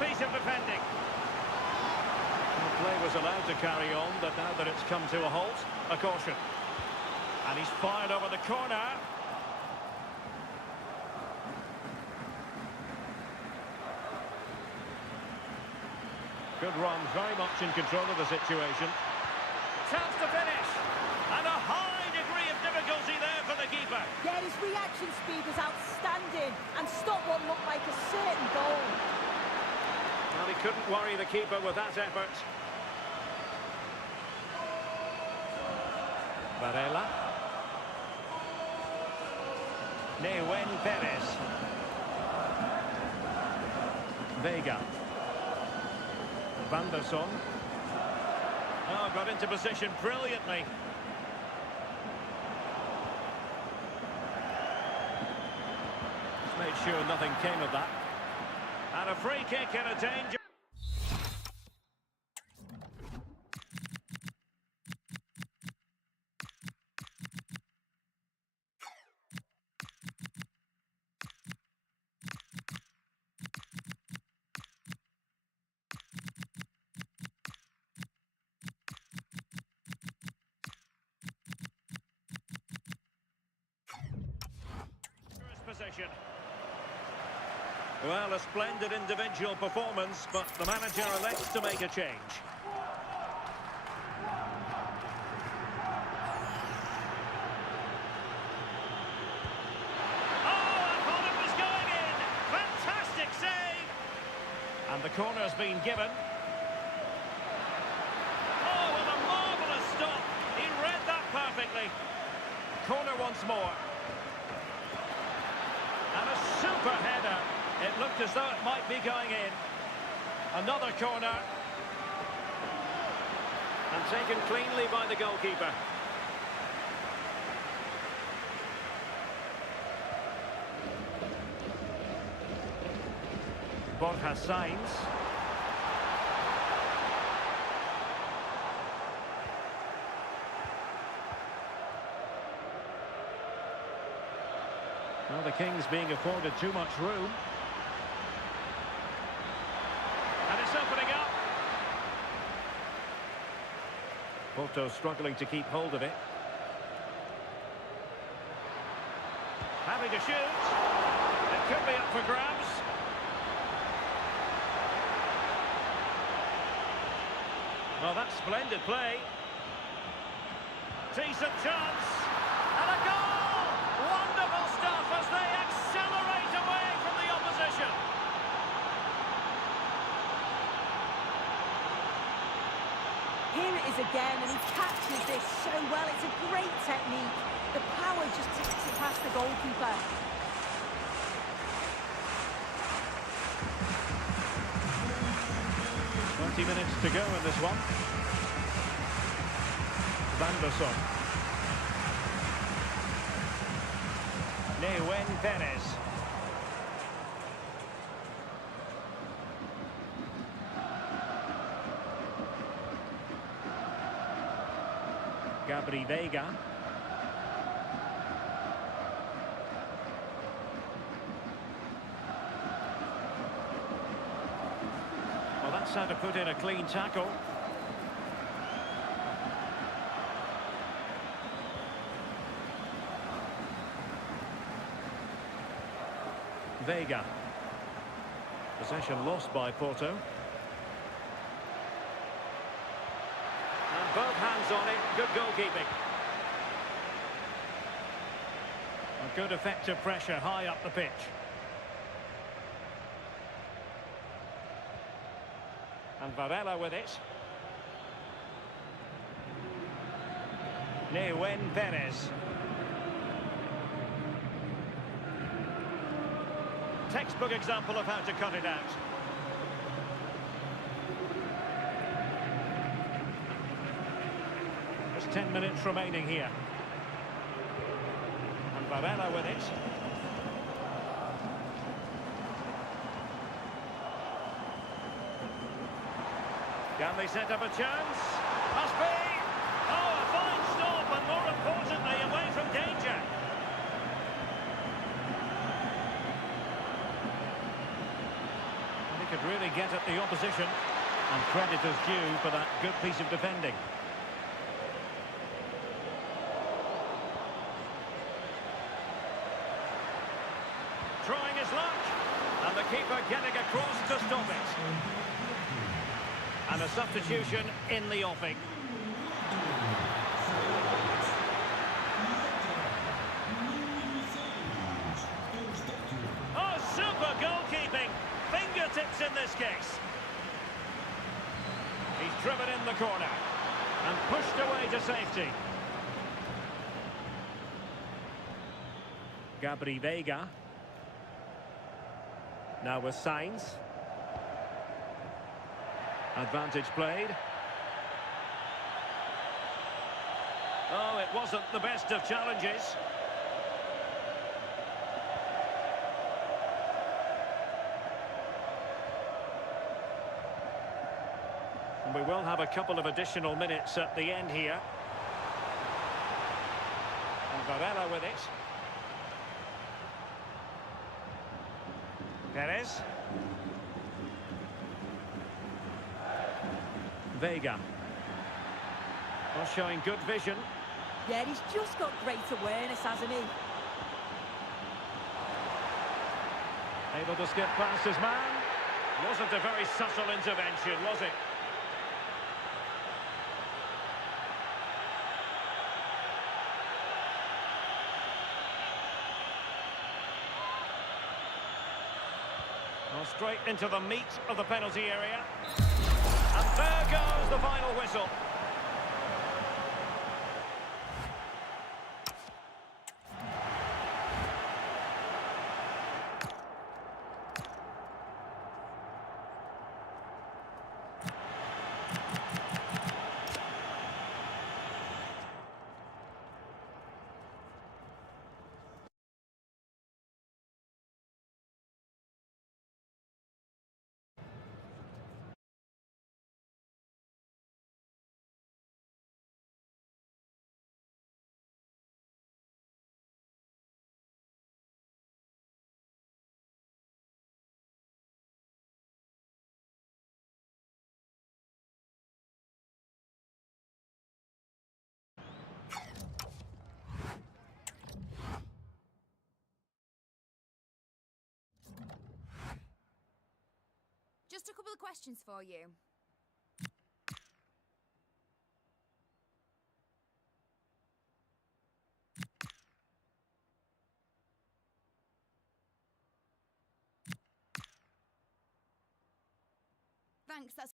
Piece of defending. The play was allowed to carry on, but now that it's come to a halt, a caution. And he's fired over the corner. Good run, very much in control of the situation. Chance to finish. And a high degree of difficulty there for the keeper. Yeah, his reaction speed was outstanding and stopped what looked like a certain goal. Well, he couldn't worry the keeper with that effort. Varela. Neuen Perez. Vega. Van der Son. Oh, got into position brilliantly. Just made sure nothing came of that. And a free kick and a danger. Possession. Well, a splendid individual performance, but the manager elects to make a change. Oh, I thought it was going in! Fantastic save! And the corner's been given. Oh, what a marvellous stop! He read that perfectly. Corner once more. And a super header. It looked as though it might be going in. Another corner. And taken cleanly by the goalkeeper. Borja Sainz. Kings being afforded too much room. And it's opening up. Porto struggling to keep hold of it. Having to shoot. It could be up for grabs. Well, that's splendid play. Decent chance. And a goal! Wonderful stuff as they accelerate away from the opposition. Here it is again, and he catches this so well. It's a great technique. The power just takes it past the goalkeeper. Minutes to go in this one. Vanderson. Neuen Perez. Gabri Veiga. That's how to put in a clean tackle. Veiga. Possession lost by Porto. And both hands on it. Good goalkeeping. A good effective pressure high up the pitch. And Varela with it. Neuen Perez. Textbook example of how to cut it out. There's 10 minutes remaining here. And Varela with it. Can they set up a chance? Must be! Oh, a fine stop, and more importantly, away from danger. And he could really get at the opposition, and credit is due for that good piece of defending. Trying his luck, and the keeper getting across to stop it. And a substitution in the offing. Oh, super goalkeeping! Fingertips in this case. He's driven in the corner and pushed away to safety. Gabri Veiga. Now with Sainz. Advantage played. Oh, it wasn't the best of challenges. And we will have a couple of additional minutes at the end here. And Varela with it. Perez. Veiga. Well, showing good vision. Yeah, he's just got great awareness, hasn't he? Able to skip past his man. Wasn't a very subtle intervention, was it? Well, straight into the meat of the penalty area. And there goes the final whistle. Just a couple of questions for you. Thanks, that's...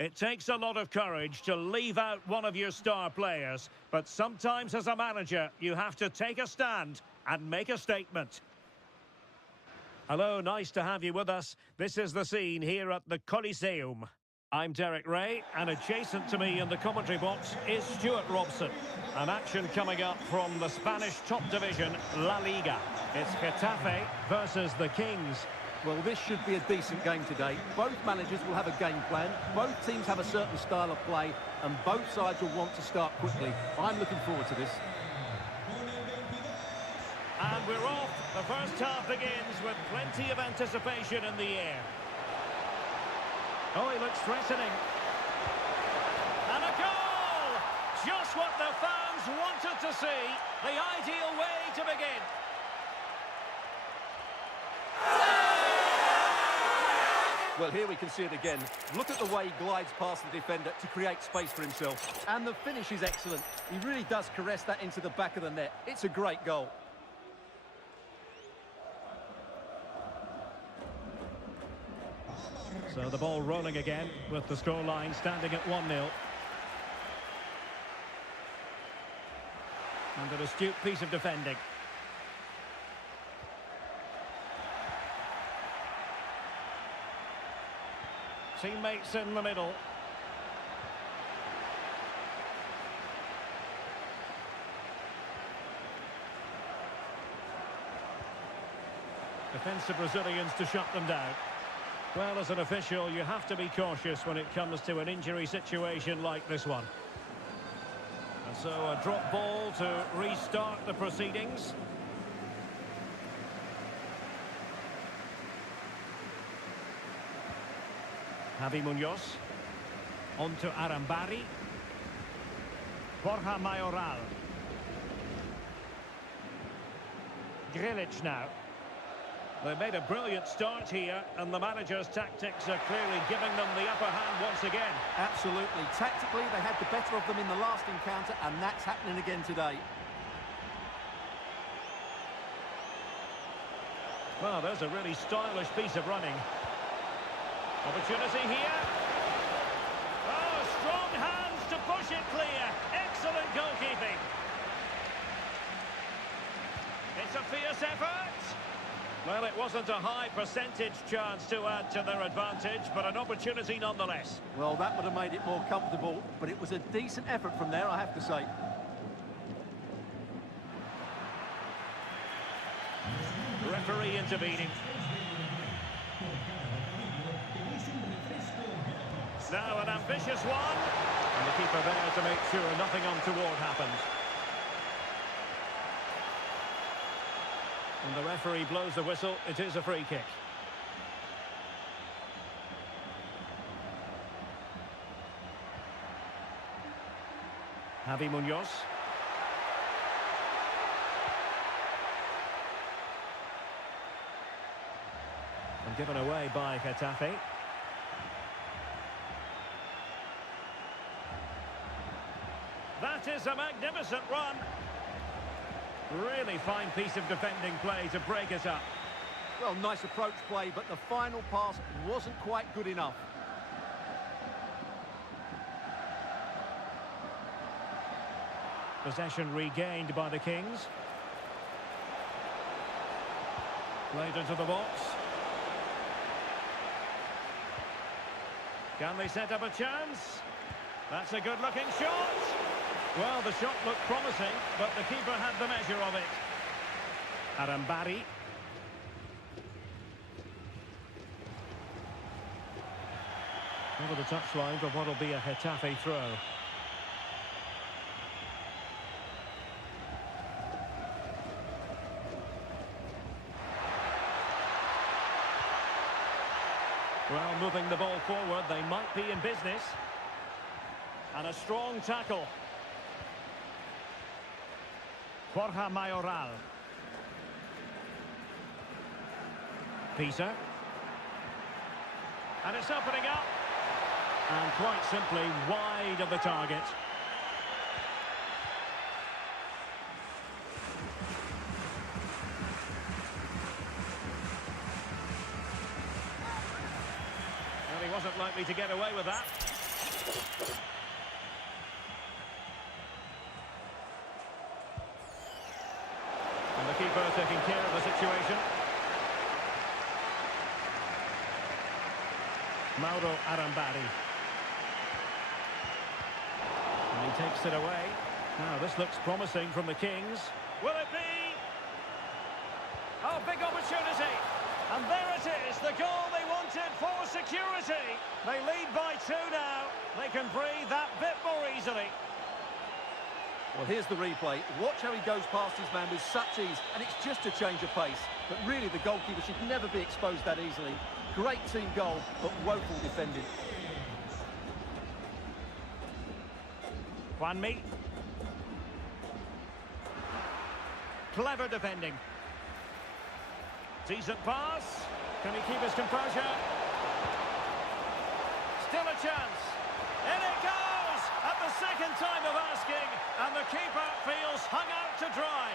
It takes a lot of courage to leave out one of your star players, but sometimes as a manager, you have to take a stand and make a statement. Hello, nice to have you with us. This is the scene here at the Coliseum. I'm Derek Ray, and adjacent to me in the commentary box is Stuart Robson. An action coming up from the Spanish top division, La Liga. It's Getafe versus the Kings. Well, this should be a decent game today. Both managers will have a game plan. Both teams have a certain style of play, and both sides will want to start quickly. I'm looking forward to this. And we're off. The first half begins with plenty of anticipation in the air. Oh, he looks threatening. And a goal! Just what the fans wanted to see. The ideal way to begin. Well, here we can see it again. Look at the way he glides past the defender to create space for himself. And the finish is excellent. He really does caress that into the back of the net. It's a great goal. So the ball rolling again with the scoreline standing at 1-0. And an astute piece of defending. Teammates in the middle. Defensive Brazilians to shut them down. Well, as an official, you have to be cautious when it comes to an injury situation like this one. And so a drop ball to restart the proceedings. Javi Munoz. On to Arambari. Borja Mayoral. Grilic now. They made a brilliant start here, and the manager's tactics are clearly giving them the upper hand once again. Absolutely. Tactically, they had the better of them in the last encounter, and that's happening again today. Well, there's a really stylish piece of running. Opportunity here. Oh, strong hands to push it clear. Excellent goalkeeping. It's a fierce effort. Well, it wasn't a high percentage chance to add to their advantage, but an opportunity nonetheless. Well, that would have made it more comfortable, but it was a decent effort from there, I have to say. Referee intervening. Now an ambitious one. And the keeper there to make sure nothing untoward happens. And the referee blows the whistle. It is a free kick. Javi Munoz. And given away by Getafe. That is a magnificent run. Really fine piece of defending play to break it up. Well, nice approach play, but the final pass wasn't quite good enough. Possession regained by the Kings. Played into the box. Can they set up a chance? That's a good-looking shot. Well, the shot looked promising, but the keeper had the measure of it. Arambari. Over the touchline for what will be a Getafe throw. Well, moving the ball forward, they might be in business. And a strong tackle. Borja Mayoral. Peter. And it's opening up. And quite simply wide of the target. And he wasn't likely to get away with that. And the keeper taking care of the situation. Mauro Arambari. And he takes it away. Now this looks promising from the Kings. Will it be? Oh, big opportunity. And there it is, the goal they wanted for security. They lead by 2 now. They can breathe that bit more easily. Well, here's the replay. Watch how he goes past his man with such ease, and it's just a change of pace. But really, the goalkeeper should never be exposed that easily. Great team goal, but woeful defending. Juanmi. Clever defending. Decent pass. Can he keep his composure? Still a chance. In it goes! At the second time of asking, and the keeper feels hung out to dry.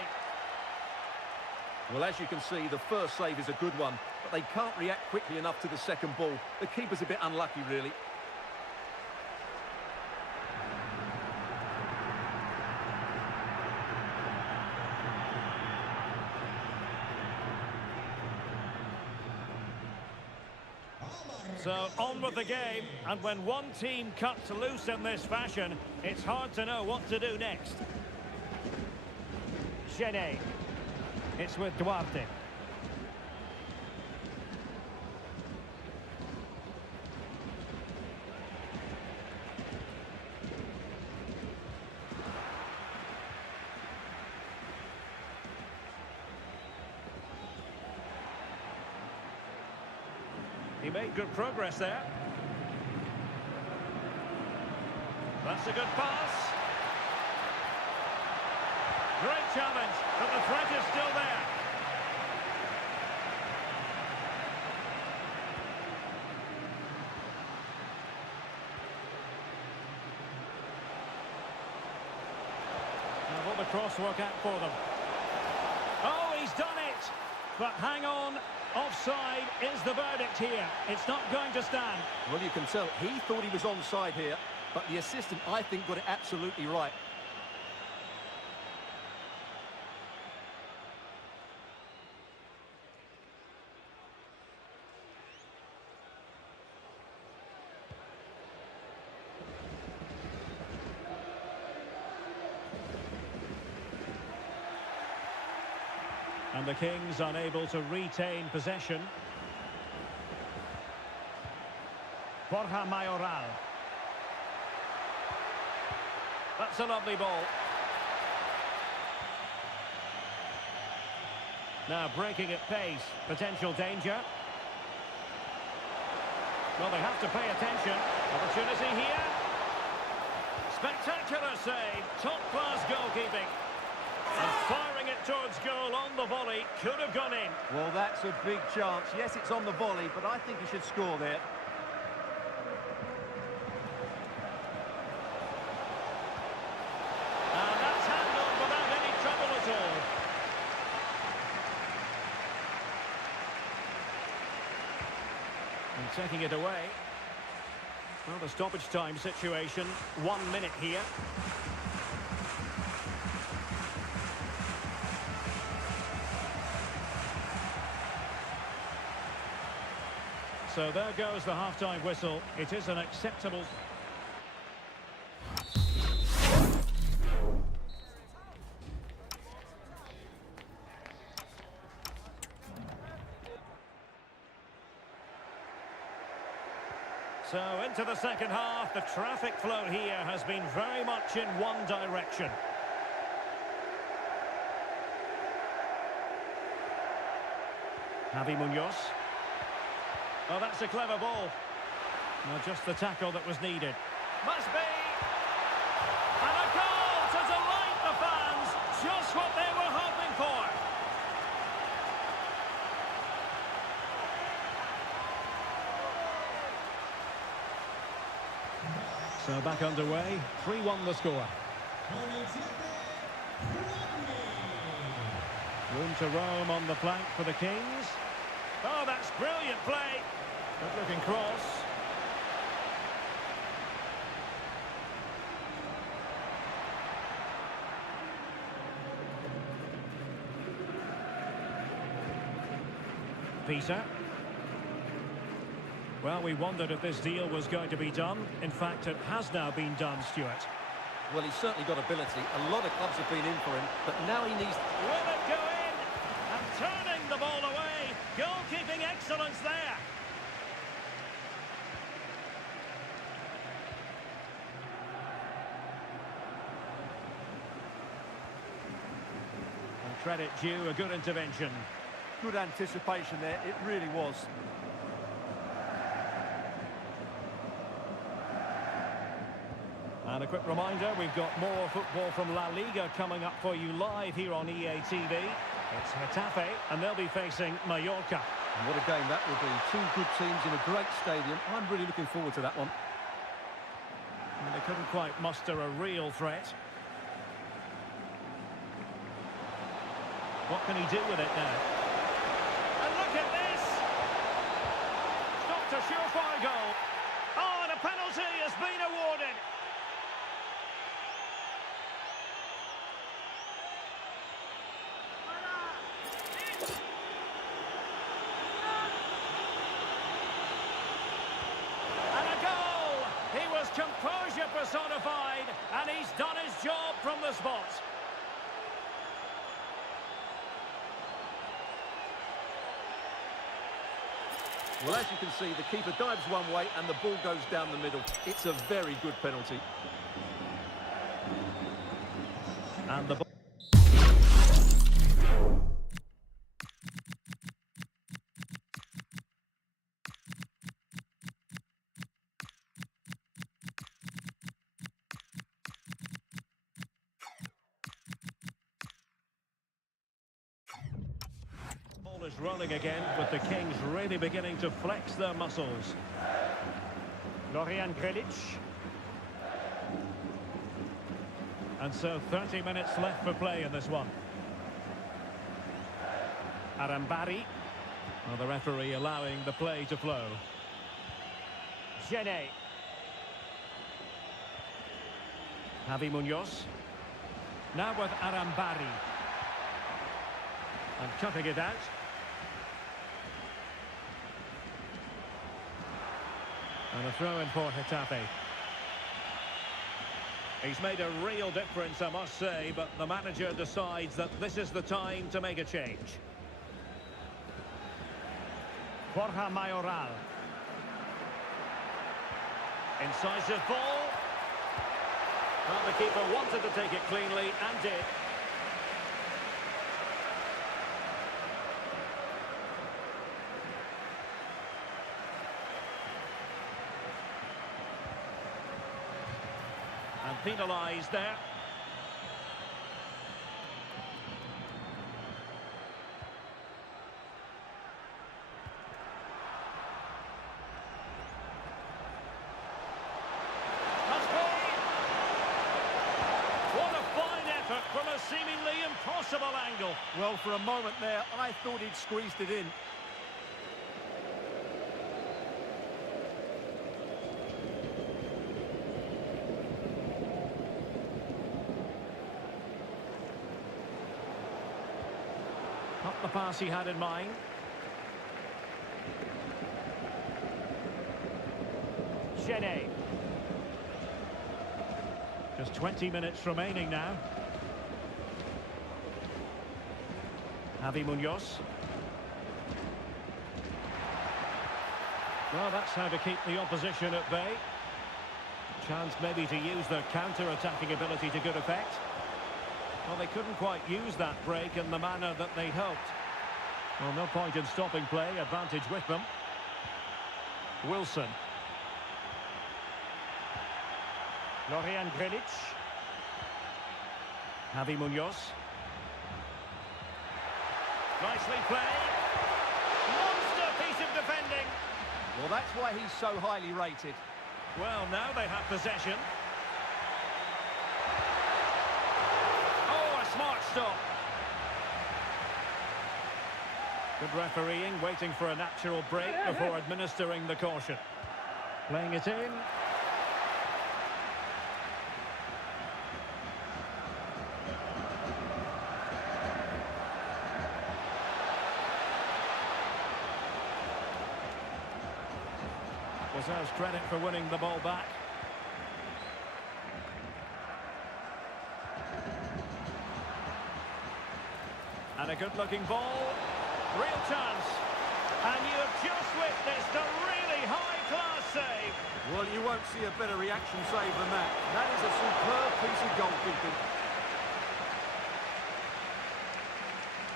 Well, as you can see, the first save is a good one, but they can't react quickly enough to the second ball. The keeper's a bit unlucky, really. So on with the game, and when one team cuts loose in this fashion, it's hard to know what to do next. Chenet. It's with Duarte. He made good progress there. That's a good pass. Great challenge, but the threat is still there. Now will the cross work out for them? Oh, he's done it! But hang on, offside is the verdict here. It's not going to stand. Well, you can tell he thought he was onside here, but the assistant, I think, got it absolutely right. And the Kings unable to retain possession. Borja Mayoral. That's a lovely ball. Now breaking at pace. Potential danger. Well, they have to pay attention. Opportunity here. Spectacular save. Top-class goalkeeping. And firing it towards goal on the volley. Could have gone in. Well, that's a big chance. Yes, it's on the volley, but I think he should score there. And that's handled without any trouble at all. And taking it away. Well, the stoppage time situation. 1 minute here. So there goes the half-time whistle. It is an acceptable... So into the second half, the traffic flow here has been very much in one direction. Javi Munoz. Oh, that's a clever ball. Well, just the tackle that was needed. Must be! And a goal to delight the fans! Just what they were hoping for! So back underway, 3-1 the score. Room to roam on the flank for the Kings. Oh, that's brilliant play. Good looking cross. Peter. Well, we wondered if this deal was going to be done. In fact, it has now been done, Stuart. Well, he's certainly got ability. A lot of clubs have been in for him, but now he needs... Will it go in? And turning the ball away. Goalkeeping excellence there. And credit due, a good intervention. Good anticipation there, it really was. And a quick reminder, we've got more football from La Liga coming up for you live here on EA TV. It's Getafe, and they'll be facing Mallorca. And what a game that will be. Two good teams in a great stadium. I'm really looking forward to that one. And they couldn't quite muster a real threat. What can he do with it now? And look at this! Stopped a surefire goal. Oh, and a penalty has been awarded. Composure personified, and he's done his job from the spot. Well, as you can see, the keeper dives one way and the ball goes down the middle. It's a very good penalty. And the rolling again, with the Kings really beginning to flex their muscles. Florian Grilic. And so 30 minutes left for play in this one. Arambari. Well, the referee allowing the play to flow. Genet. Javi Munoz. Now with Arambari. And cutting it out. And a throw in for Getafe. He's made a real difference, I must say, but the manager decides that this is the time to make a change. Borja Mayoral. Incisive ball. Well, the keeper wanted to take it cleanly and did. And penalised there. What a fine effort from a seemingly impossible angle. Well, for a moment there, I thought he'd squeezed it in. Not the pass he had in mind. Genet. Just 20 minutes remaining now. Javi Munoz. Well, that's how to keep the opposition at bay. Chance maybe to use their counter-attacking ability to good effect. Well, they couldn't quite use that break in the manner that they'd hoped. Well, no point in stopping play, advantage with them. Wilson. Florian Grilic. Javi Munoz. Nicely played. Monster piece of defending. Well, that's why he's so highly rated. Well, now they have possession. Oh, a smart stop. Good refereeing, waiting for a natural break before administering the caution. Playing it in. Deserves credit for winning the ball back. And a good-looking ball. Real chance. And you have just witnessed a really high-class save. Well, you won't see a better reaction save than that. That is a superb piece of goalkeeping.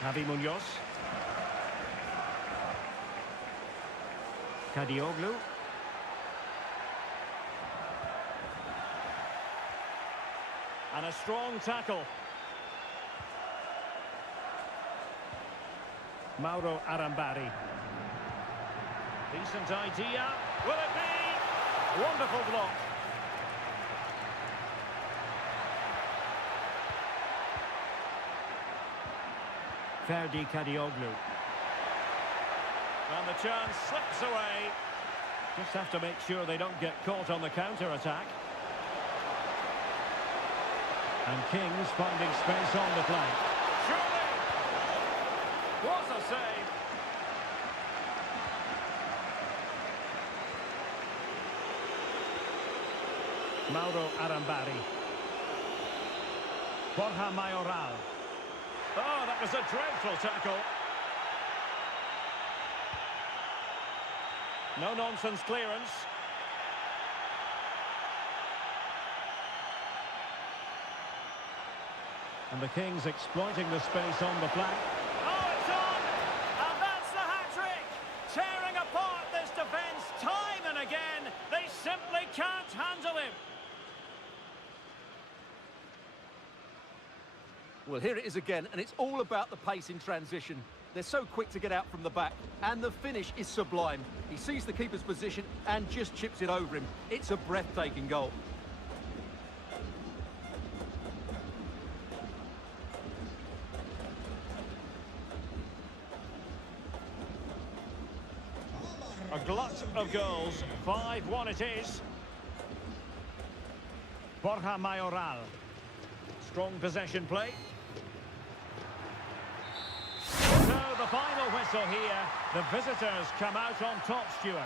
Javi Munoz. Kadioglu. And a strong tackle. Mauro Arambari. Decent idea. Will it be? Wonderful block. Ferdi Kadioglu. And the chance slips away. Just have to make sure they don't get caught on the counter-attack. And Kings finding space on the flank. Surely! What a save! Mauro Arambari. Borja Mayoral. Oh, that was a dreadful tackle. No-nonsense clearance. And the Kings exploiting the space on the flank. Oh, it's on! And that's the hat-trick! Tearing apart this defence time and again. They simply can't handle him. Well, here it is again, and it's all about the pace in transition. They're so quick to get out from the back, and the finish is sublime. He sees the keeper's position and just chips it over him. It's a breathtaking goal. A glut of goals. 5-1 it is. Borja Mayoral. Strong possession play. So the final whistle here. The visitors come out on top, Stuart.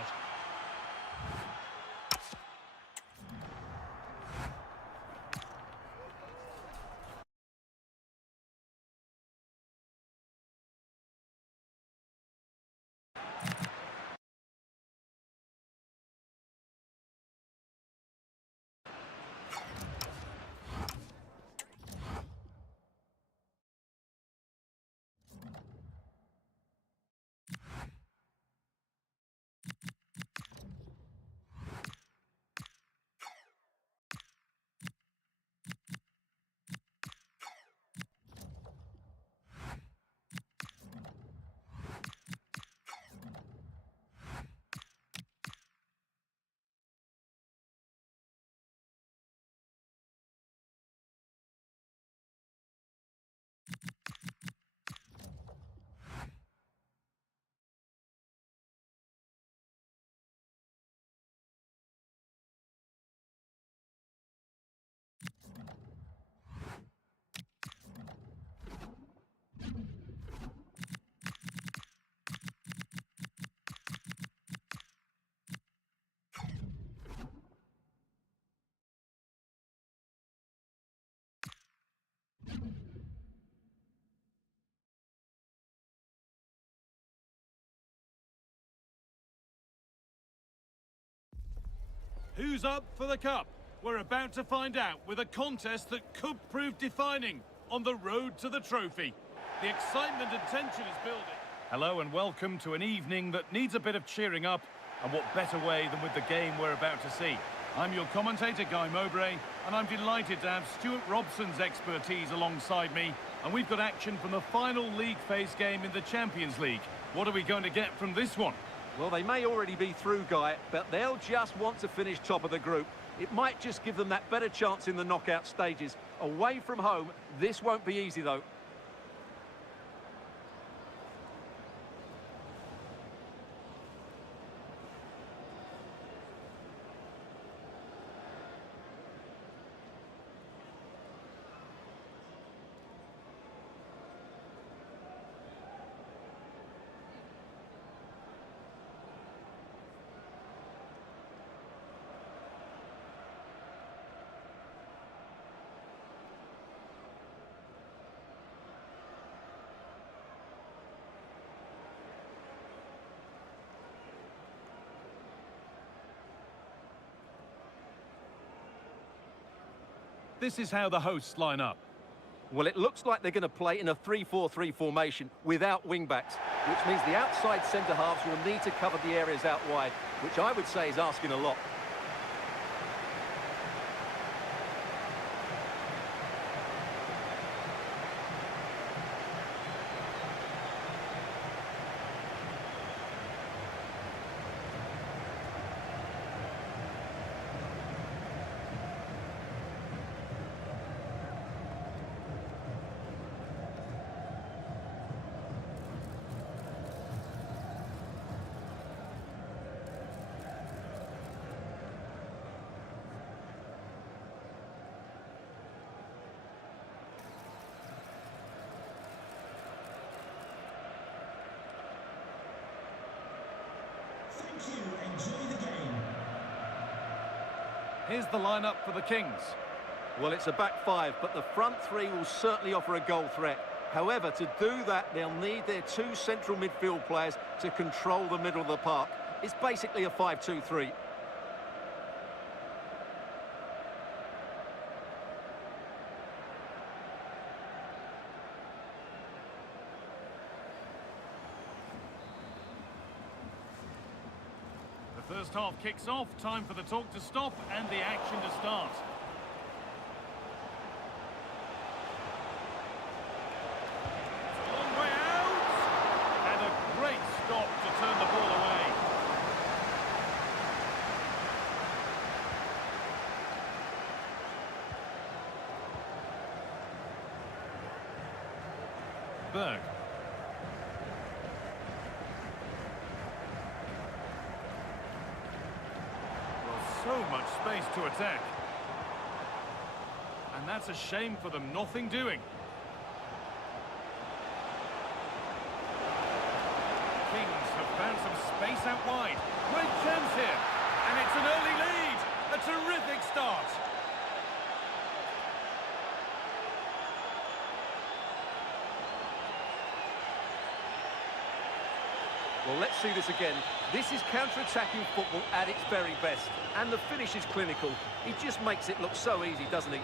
Who's up for the cup? We're about to find out with a contest that could prove defining on the road to the trophy. The excitement and tension is building. Hello and welcome to an evening that needs a bit of cheering up, and what better way than with the game we're about to see. I'm your commentator, Guy Mowbray, and I'm delighted to have Stuart Robson's expertise alongside me, and we've got action from the final league phase game in the Champions League. What are we going to get from this one? Well, they may already be through, Guy, but they'll just want to finish top of the group. It might just give them that better chance in the knockout stages. Away from home, this won't be easy, though. This is how the hosts line up. Well, it looks like they're going to play in a 3-4-3 formation without wing-backs, which means the outside centre-halves will need to cover the areas out wide, which I would say is asking a lot. Here's the lineup for the Kings. Well, it's a back five, but the front three will certainly offer a goal threat. However, to do that, they'll need their two central midfield players to control the middle of the park. It's basically a 5-2-3. The first half kicks off, time for the talk to stop and the action to start. It's a long way out. Berg. Well, so much space to attack. And that's a shame for them, nothing doing. Kings have found some space out wide. Great chance here. And it's an early lead. A terrific start. Well, let's see this again. This is counter-attacking football at its very best. And the finish is clinical. He just makes it look so easy, doesn't he?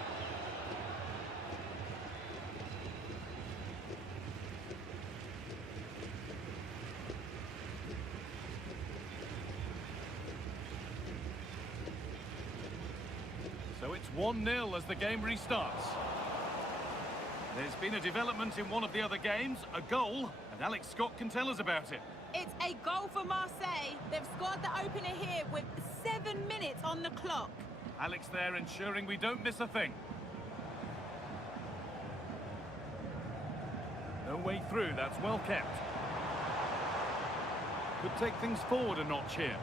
So it's 1-0 as the game restarts. There's been a development in one of the other games, a goal, and Alex Scott can tell us about it. It's a goal for Marseille. They've scored the opener here with 7 minutes on the clock. Alex there ensuring we don't miss a thing. No way through, that's well kept. Could take things forward a notch here.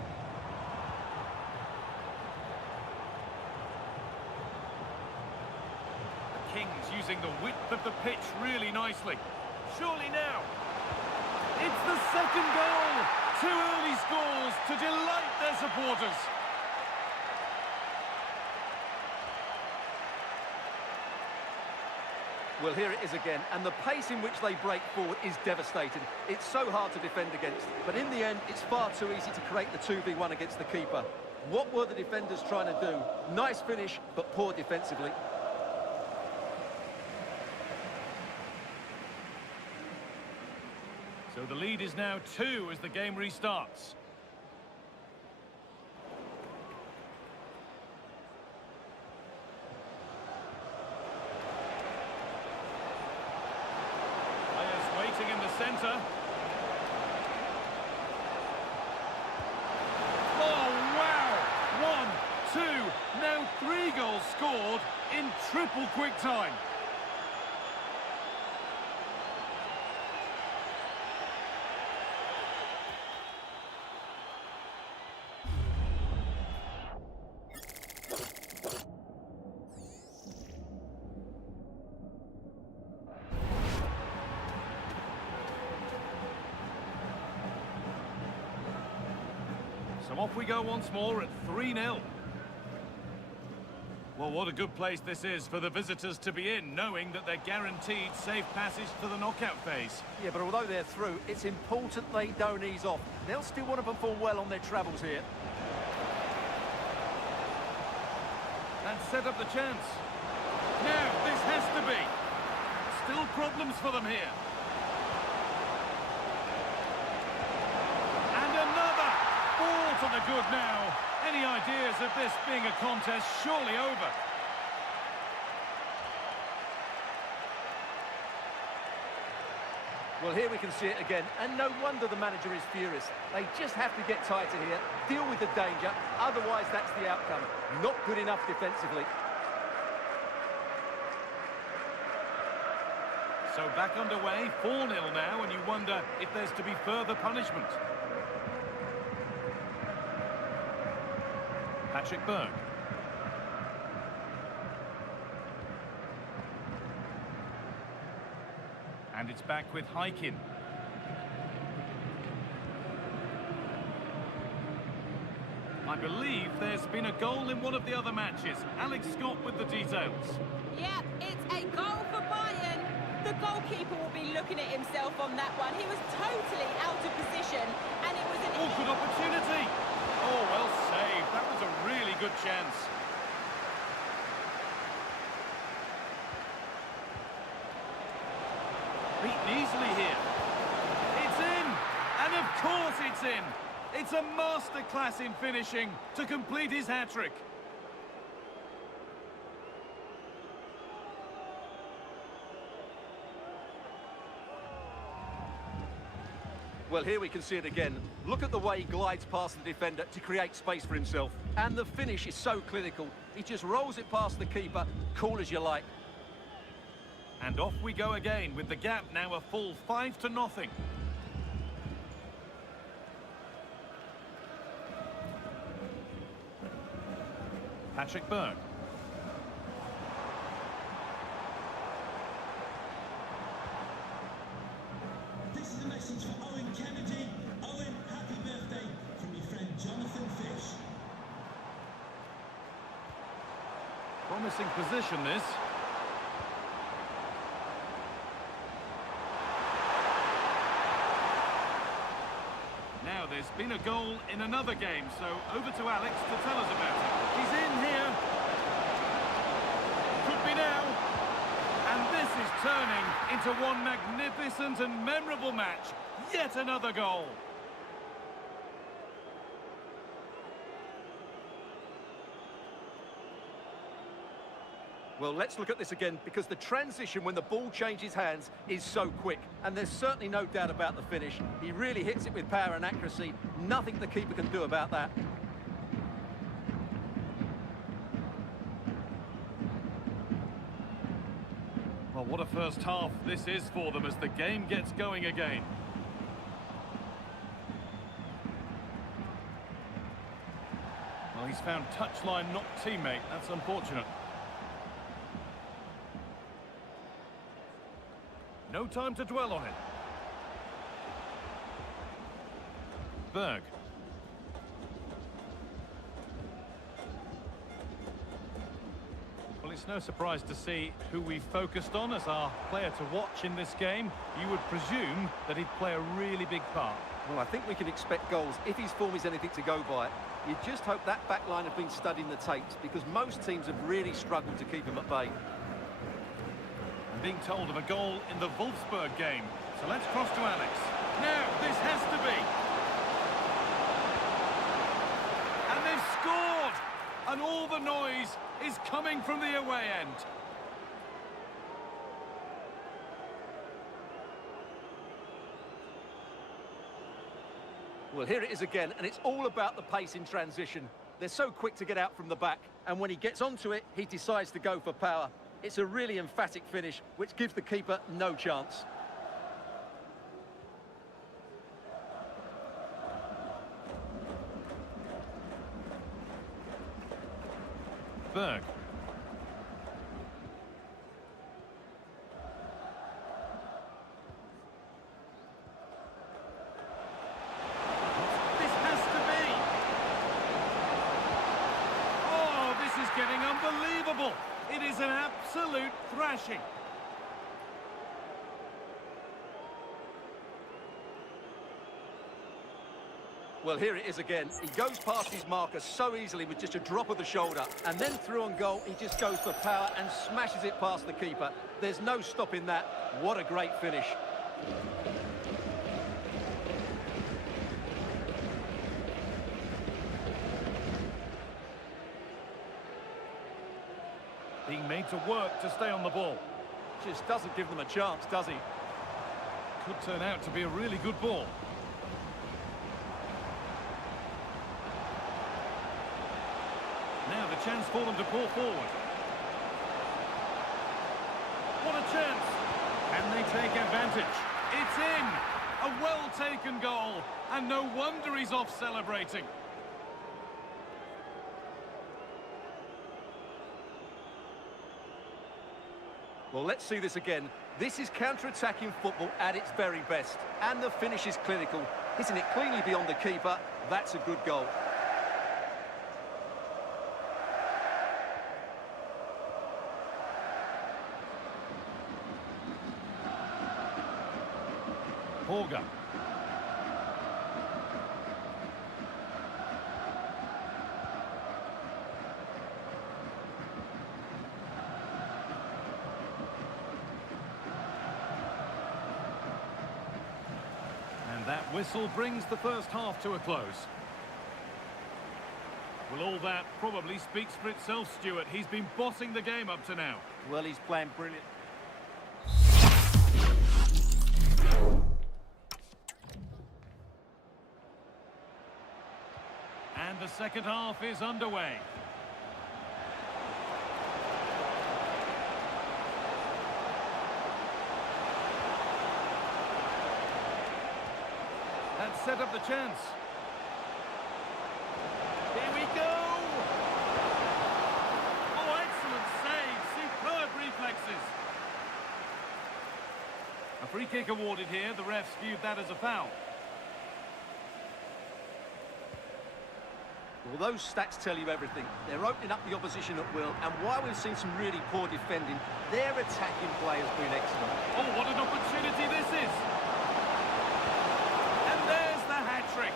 The Kings using the width of the pitch really nicely. Surely now. It's the second goal! 2 early scores to delight their supporters. Well, here it is again, and the pace in which they break forward is devastating. It's so hard to defend against, but in the end, it's far too easy to create the 2v1 against the keeper. What were the defenders trying to do? Nice finish, but poor defensively. So the lead is now 2 as the game restarts. Players waiting in the centre. Oh, wow! 1, 2, now 3 goals scored in triple quick time. So off we go once more at 3-0. Well, what a good place this is for the visitors to be in, knowing that they're guaranteed safe passage to the knockout phase. Yeah, but although they're through, it's important they don't ease off. They'll still want to perform well on their travels here. And set up the chance. Now, this has to be. Still problems for them here. And another! 4 to the good now. Any ideas of this being a contest surely over? Well, here we can see it again, and no wonder the manager is furious. They just have to get tighter here, deal with the danger, otherwise that's the outcome. Not good enough defensively. So back underway, 4-0 now, and you wonder if there's to be further punishment. Patrick Berg. And it's back with Hykin. I believe there's been a goal in one of the other matches. Alex Scott with the details. Yeah, it's a goal for Bayern. The goalkeeper will be looking at himself on that one. He was totally out of position, and it was an... Oh, good opportunity. Oh, well saved. That was a really good chance. Beaten easily here. It's in! And of course it's in! It's a masterclass in finishing to complete his hat-trick. Well, here we can see it again. Look at the way he glides past the defender to create space for himself. And the finish is so clinical. He just rolls it past the keeper, cool as you like. And off we go again with the gap now a full 5-0. Patrick Berg. This is a message for Owen Kennedy. Owen, happy birthday from your friend Jonathan Fish. Promising position, this. Now, there's been a goal in another game, so over to Alex to tell us about it. He's in here. Could be now. And this is turning into one magnificent and memorable match. Yet another goal. Well, let's look at this again, because the transition when the ball changes hands is so quick. And there's certainly no doubt about the finish. He really hits it with power and accuracy. Nothing the keeper can do about that. Well, what a first half this is for them as the game gets going again. Well, he's found touchline, not teammate. That's unfortunate. No time to dwell on it. Berg. Well, it's no surprise to see who we focused on as our player to watch in this game. You would presume that he'd play a really big part. Well, I think we can expect goals if his form is anything to go by. You just hope that back line have been studying the tapes, because most teams have really struggled to keep him at bay. Being told of a goal in the Wolfsburg game. So let's cross to Alex. Now, this has to be. And they've scored! And all the noise is coming from the away end. Well, here it is again, and it's all about the pace in transition. They're so quick to get out from the back, and when he gets onto it, he decides to go for power. It's a really emphatic finish, which gives the keeper no chance. Berg. This has to be. Oh, this is getting unbelievable. It is an absolute thrashing. Well, here it is again. He goes past his marker so easily with just a drop of the shoulder. And then through on goal, he just goes for power and smashes it past the keeper. There's no stopping that. What a great finish. Being made to work to stay on the ball. Just doesn't give them a chance, does he? Could turn out to be a really good ball. Now the chance for them to pull forward. What a chance! Can they take advantage? It's in! A well-taken goal, and no wonder he's off celebrating. Well, let's see this again. This is counter-attacking football at its very best. And the finish is clinical. Hitting it cleanly beyond the keeper. That's a good goal. Horga. And that whistle brings the first half to a close. Well, all that probably speaks for itself, Stuart. He's been bossing the game up to now. Well, he's playing brilliant. And the second half is underway. That set up the chance. Here we go! Oh, excellent save! Superb reflexes! A free kick awarded here. The refs viewed that as a foul. Well, those stats tell you everything. They're opening up the opposition at will, and while we've seen some really poor defending, their attacking play has been excellent. Oh, what an opportunity this is! And there's the hat-trick.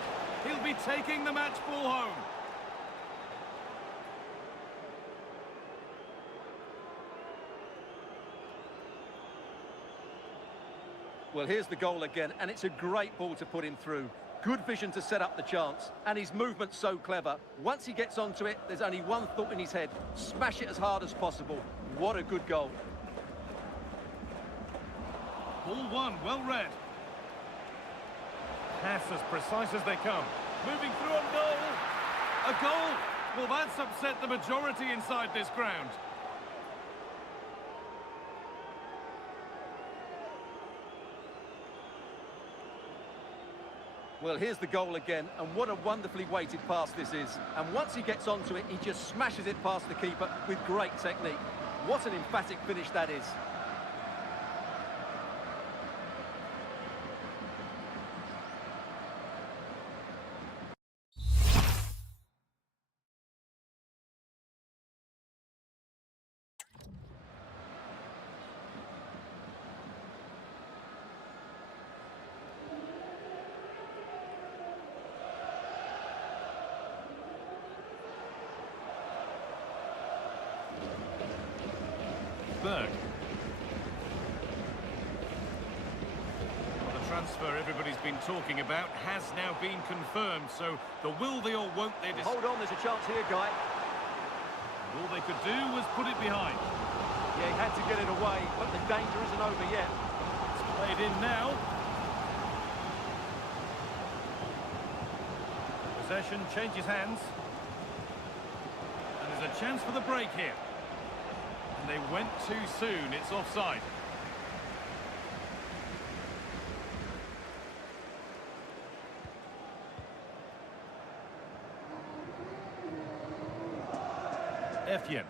He'll be taking the match ball home. Well, here's the goal again, and it's a great ball to put him through. Good vision to set up the chance, and his movement's so clever. Once he gets onto it, there's only one thought in his head: smash it as hard as possible. What a good goal. Ball one, well read. Pass as precise as they come. Moving through on goal. A goal! Well, that's upset the majority inside this ground. Well, here's the goal again, and what a wonderfully weighted pass this is. And once he gets onto it, he just smashes it past the keeper with great technique. What an emphatic finish that is. Berg. Well, the transfer everybody's been talking about has now been confirmed, so the will they or won't they... Hold on, there's a chance here, Guy. All they could do was put it behind. Yeah, he had to get it away, but the danger isn't over yet. It's played in now. Possession changes hands. And there's a chance for the break here. And they went too soon. It's offside. Etienne.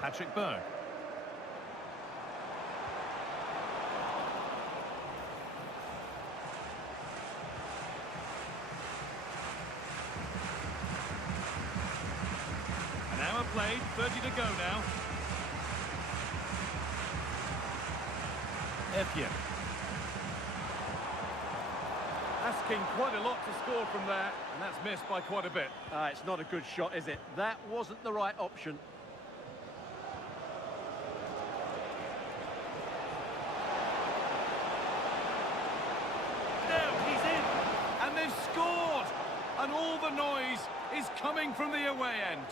Patrick Berg. An hour played, 30 to go now. Etienne. Asking quite a lot to score from there, and that's missed by quite a bit. It's not a good shot, is it? That wasn't the right option. Now he's in, and they've scored, and all the noise is coming from the away end.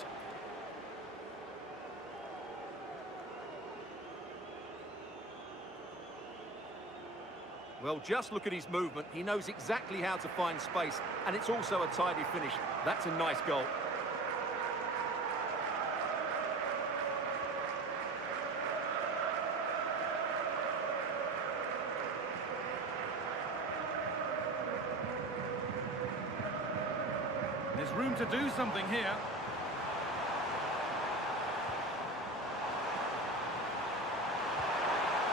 Well, just look at his movement. He knows exactly how to find space, and it's also a tidy finish. That's a nice goal. There's room to do something here.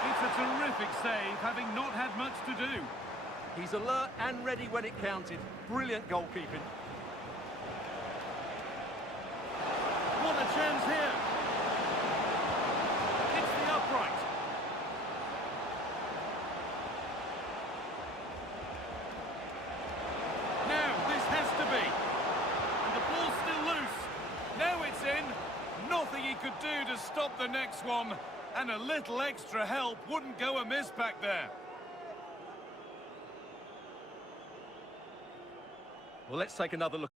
It's a terrific save, having not had much to do. He's alert and ready when it counted. Brilliant goalkeeping. What a chance here. It's the upright. Now, this has to be. And the ball's still loose. Now it's in. Nothing he could do to stop the next one. And a little extra help wouldn't go amiss back there. Well, let's take another look.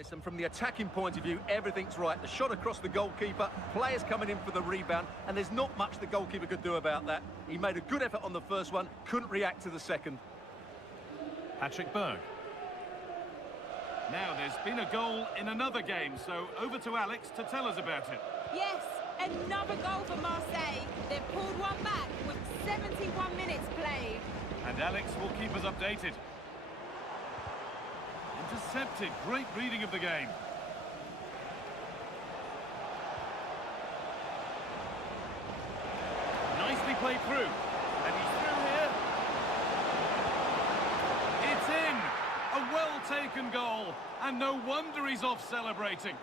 this, and from the attacking point of view, everything's right. The shot across the goalkeeper, players coming in for the rebound, and there's not much the goalkeeper could do about that. He made a good effort on the first one, couldn't react to the second. Patrick Berg. Now, there's been a goal in another game, so over to Alex to tell us about it. Yes, another goal for Marseille. They've pulled one back with 71 minutes played. And Alex will keep us updated. Intercepted, great reading of the game. Nicely played through. And he's through here. It's in! A well-taken goal. And no wonder he's off celebrating.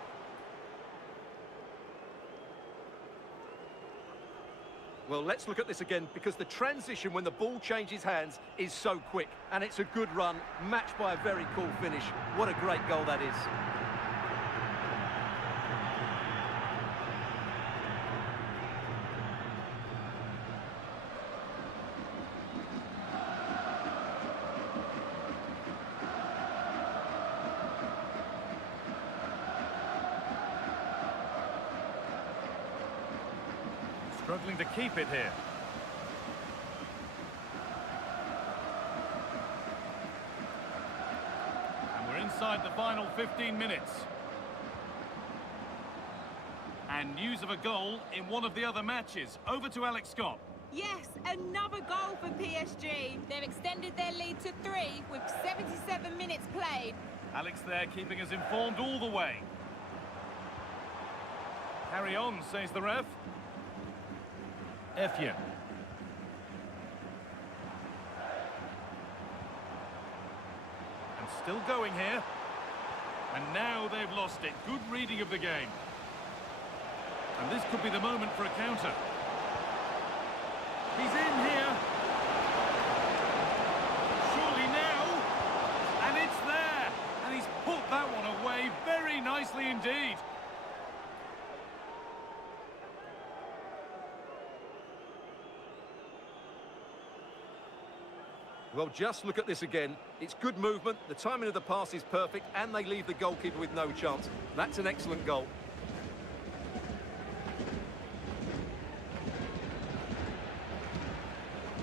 Well, let's look at this again, because the transition when the ball changes hands is so quick. And it's a good run, matched by a very cool finish. What a great goal that is. Struggling to keep it here. And we're inside the final 15 minutes. And news of a goal in one of the other matches. Over to Alex Scott. Yes, another goal for PSG. They've extended their lead to 3 with 77 minutes played. Alex there keeping us informed all the way. Carry on, says the ref. Effian. And still going here. And now they've lost it. Good reading of the game. And this could be the moment for a counter. He's in here. Surely now. And it's there. And he's put that one away very nicely indeed. Well, just look at this again. It's good movement, the timing of the pass is perfect, and they leave the goalkeeper with no chance. That's an excellent goal.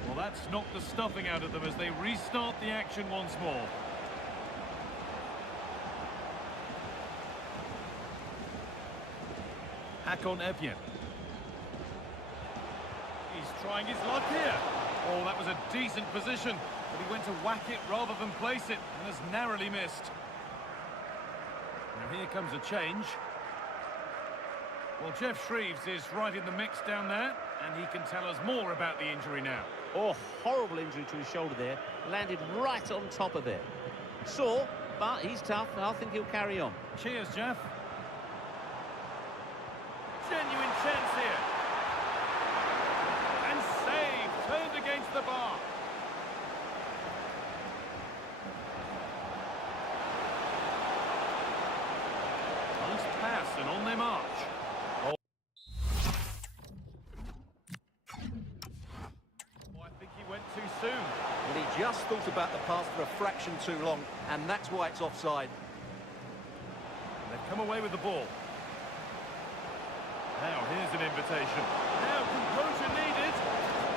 Well, that's knocked the stuffing out of them as they restart the action once more. Hakon Effian. He's trying his luck here. Oh, that was a decent position, but he went to whack it rather than place it, and has narrowly missed. Now here comes a change. Well, Jeff Shreves is right in the mix down there, and he can tell us more about the injury now. Oh, horrible injury to his shoulder there. Landed right on top of it. Sore, but he's tough, and I think he'll carry on. Cheers, Jeff. Genuine chance here. And saved, turned against the bar. Nice pass, and on they march. Oh, I think he went too soon. Well, he just thought about the pass for a fraction too long, and that's why it's offside. They've come away with the ball. Now, here's an invitation. Now, composure needed.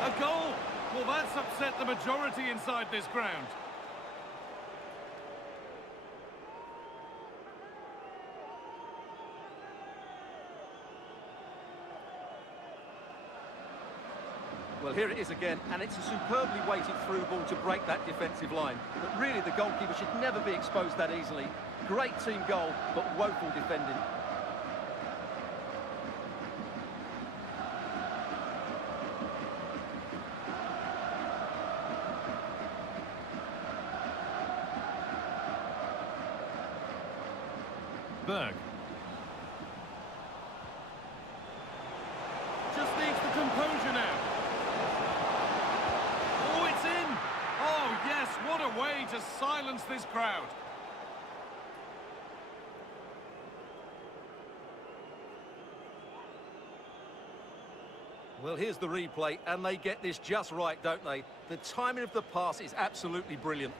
A goal. Well, that's upset the majority inside this ground. Well, here it is again, and it's a superbly weighted through ball to break that defensive line. But really, the goalkeeper should never be exposed that easily. Great team goal, but woeful defending. Berg. Just needs the composure now. Oh, it's in! Oh, yes, what a way to silence this crowd. Well, here's the replay, and they get this just right, don't they? The timing of the pass is absolutely brilliant.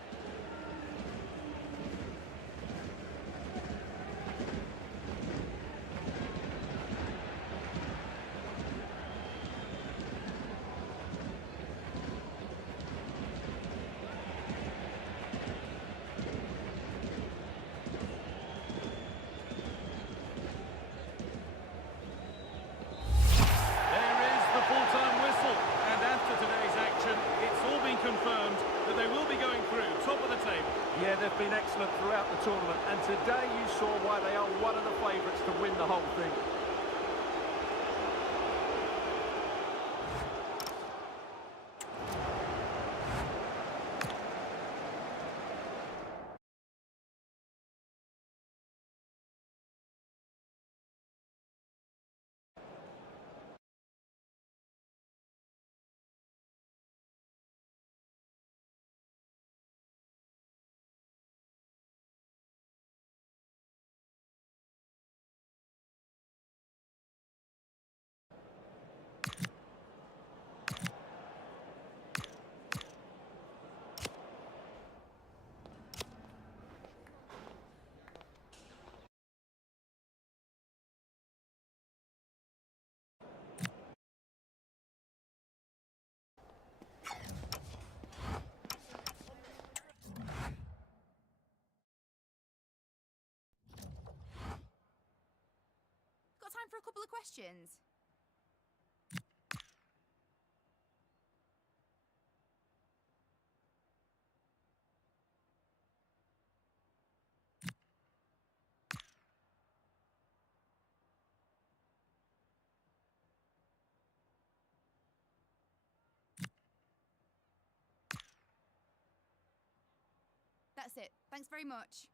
confirmed that they will be going through, top of the table. Yeah, they've been excellent throughout the tournament, and today you saw why they are one of the favourites to win the whole thing. Got time for a couple of questions? That's it. Thanks very much.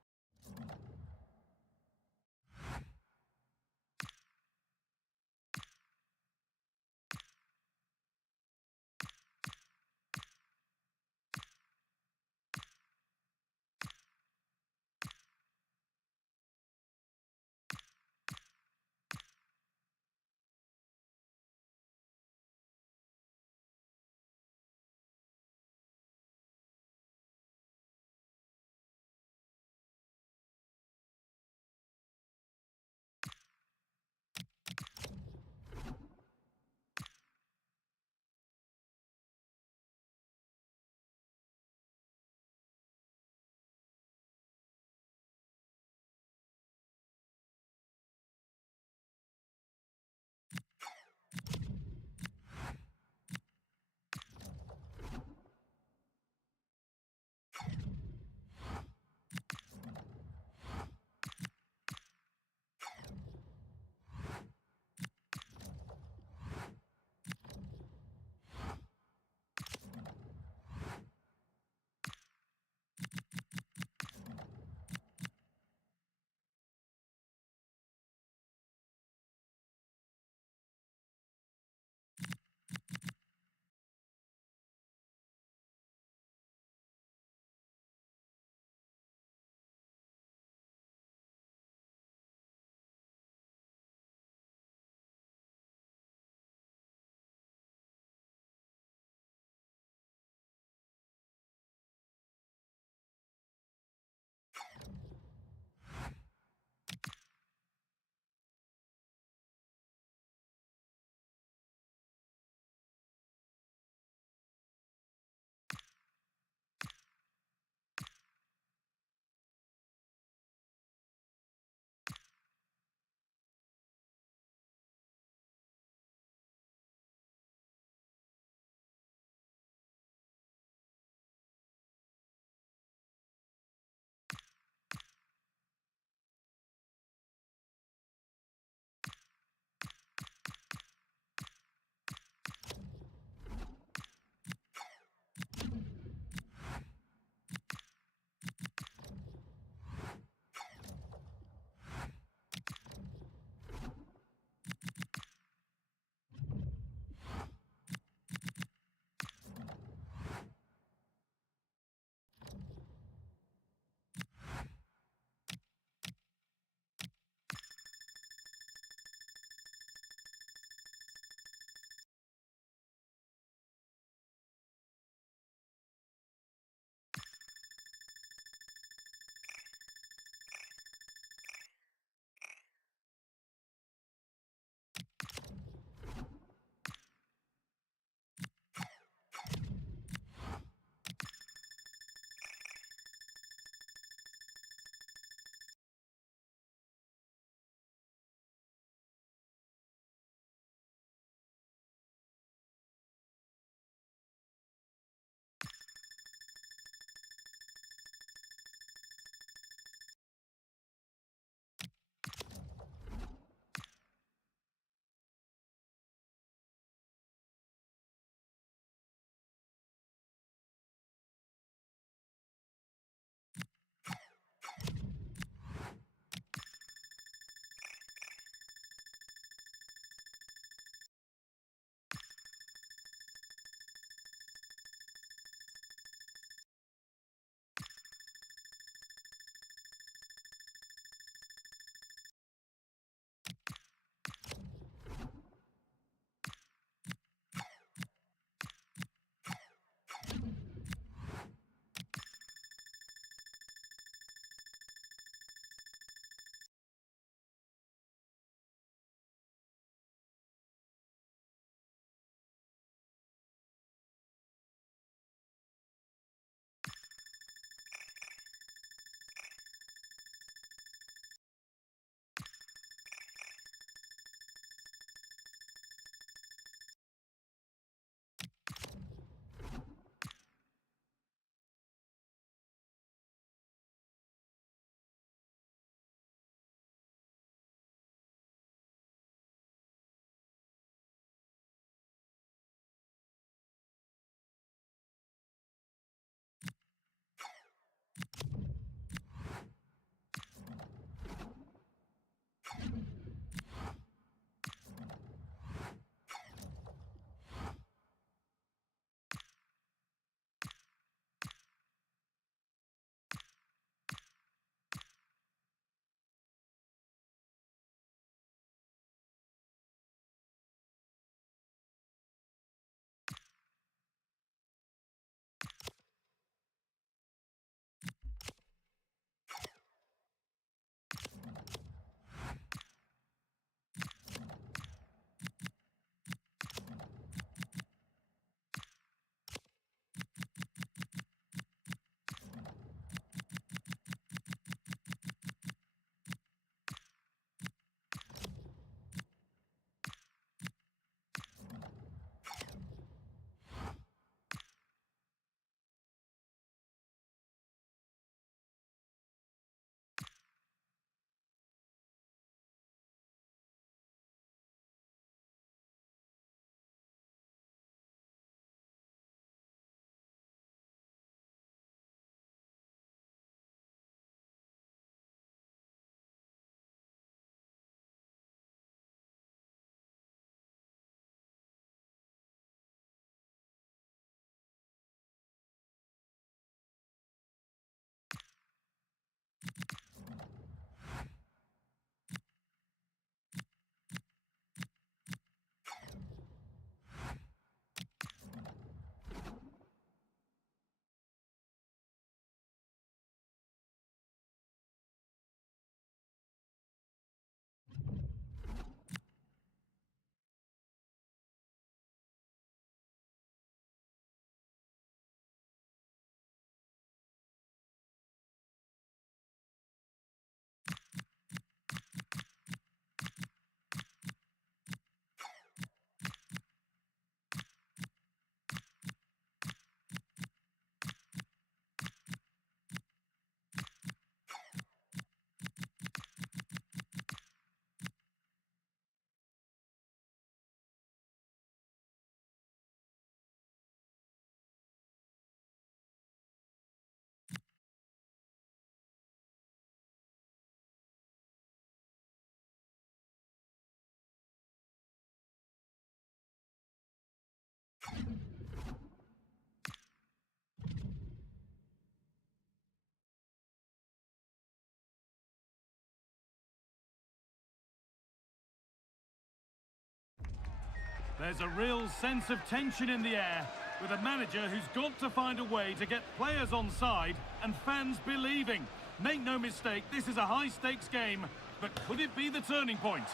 There's a real sense of tension in the air, with a manager who's got to find a way to get players on side and fans believing. Make no mistake, this is a high-stakes game, but could it be the turning point?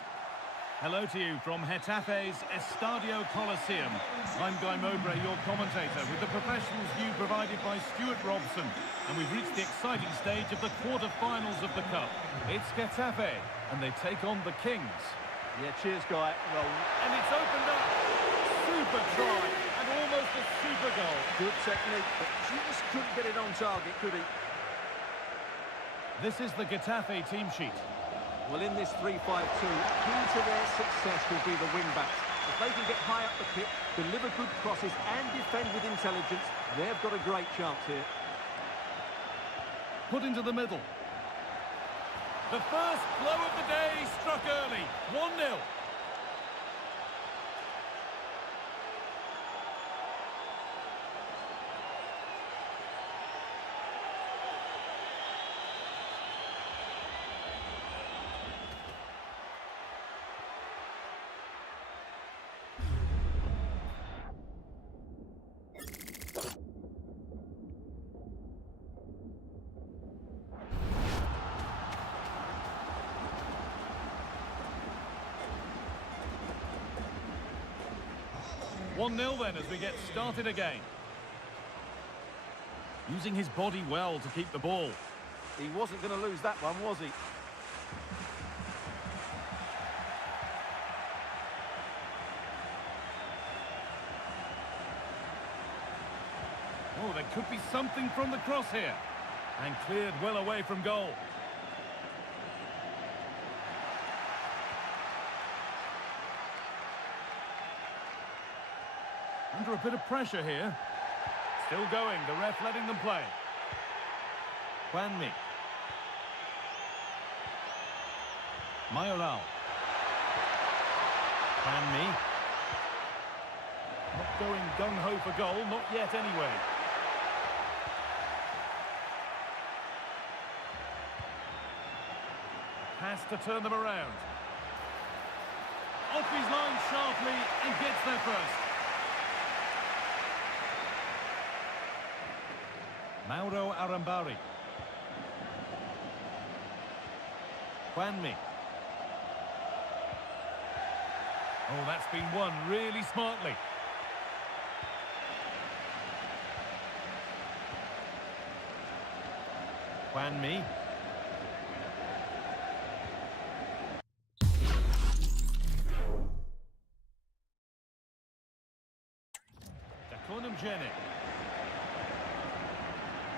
Hello to you from Getafe's Estadio Coliseum. I'm Guy Mowbray, your commentator, with the professionals view provided by Stuart Robson. And we've reached the exciting stage of the quarter-finals of the Cup. It's Getafe, and they take on the Kings. Yeah, cheers, Guy. Well, And it's opened up. Super try, and almost a super goal. good technique, but just couldn't get it on target, could he? This is the Getafe team sheet. Well, in this 3-5-2, key to their success will be the wing-backs. If they can get high up the pitch, deliver good crosses and defend with intelligence, they've got a great chance here. Put into the middle. The first blow of the day struck early. 1-0. One 0 then as we get started again. Using his body well to keep the ball. He wasn't going to lose that one, was he? Oh, there could be something from the cross here. And cleared well away from goal. Under a bit of pressure here. Still going, the ref letting them play. Juanmi. Mayoral. Juanmi. Not going gung-ho for goal, not yet anyway. Has to turn them around. Off his line sharply and gets there first. Mauro Arambari. Juanmi. Oh, that's been won really smartly. Juanmi. Dakonum-Jene.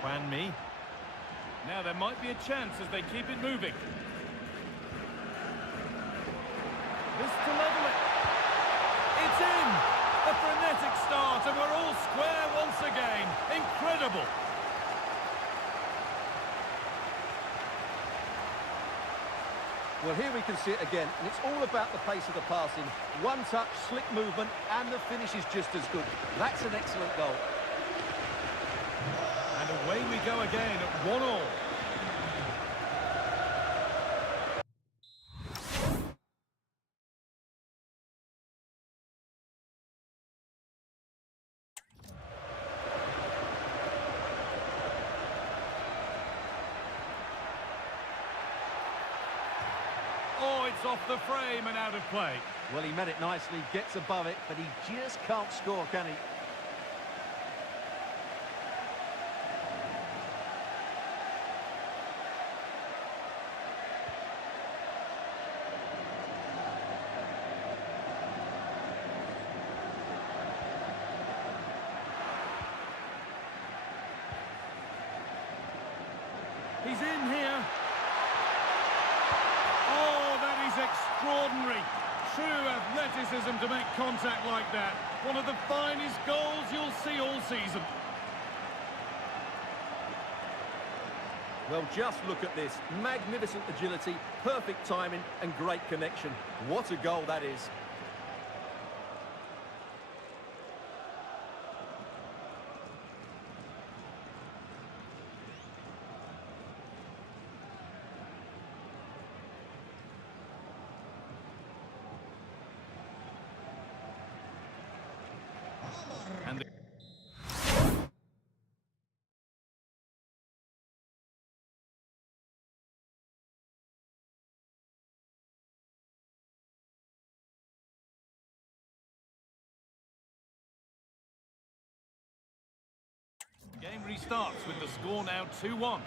Juanmi. Now there might be a chance as they keep it moving. This to level it. It's in! A frenetic start and we're all square once again. Incredible! Well, here we can see it again, and it's all about the pace of the passing. One touch, slick movement, and the finish is just as good. That's an excellent goal. And away we go again at 1-1. Oh, it's off the frame and out of play. Well, he met it nicely, gets above it, but he just can't score, can he? He's in here. Oh, that is extraordinary. True athleticism to make contact like that. One of the finest goals you'll see all season. Well, just look at this. Magnificent agility, perfect timing, and great connection. What a goal that is. Game restarts with the score now 2-1.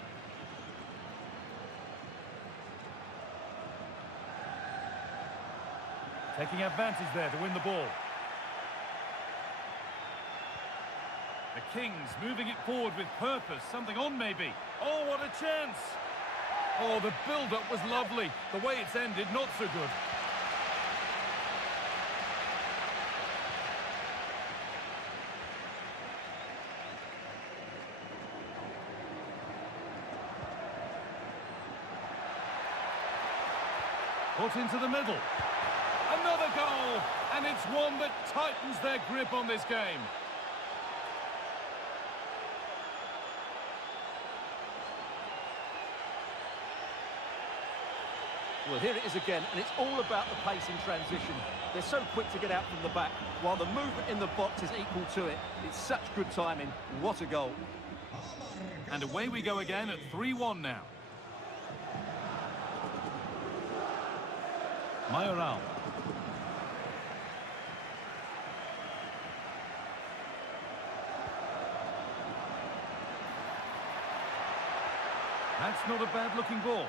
Taking advantage there to win the ball. The Kings moving it forward with purpose, something on maybe. Oh, what a chance! Oh, the build-up was lovely. The way it's ended, not so good. Put into the middle. Another goal! And it's one that tightens their grip on this game. Well, here it is again, and it's all about the pace in transition. They're so quick to get out from the back, while the movement in the box is equal to it. It's such good timing. What a goal. And away we go again at 3-1 now. Mayoral. That's not a bad-looking ball.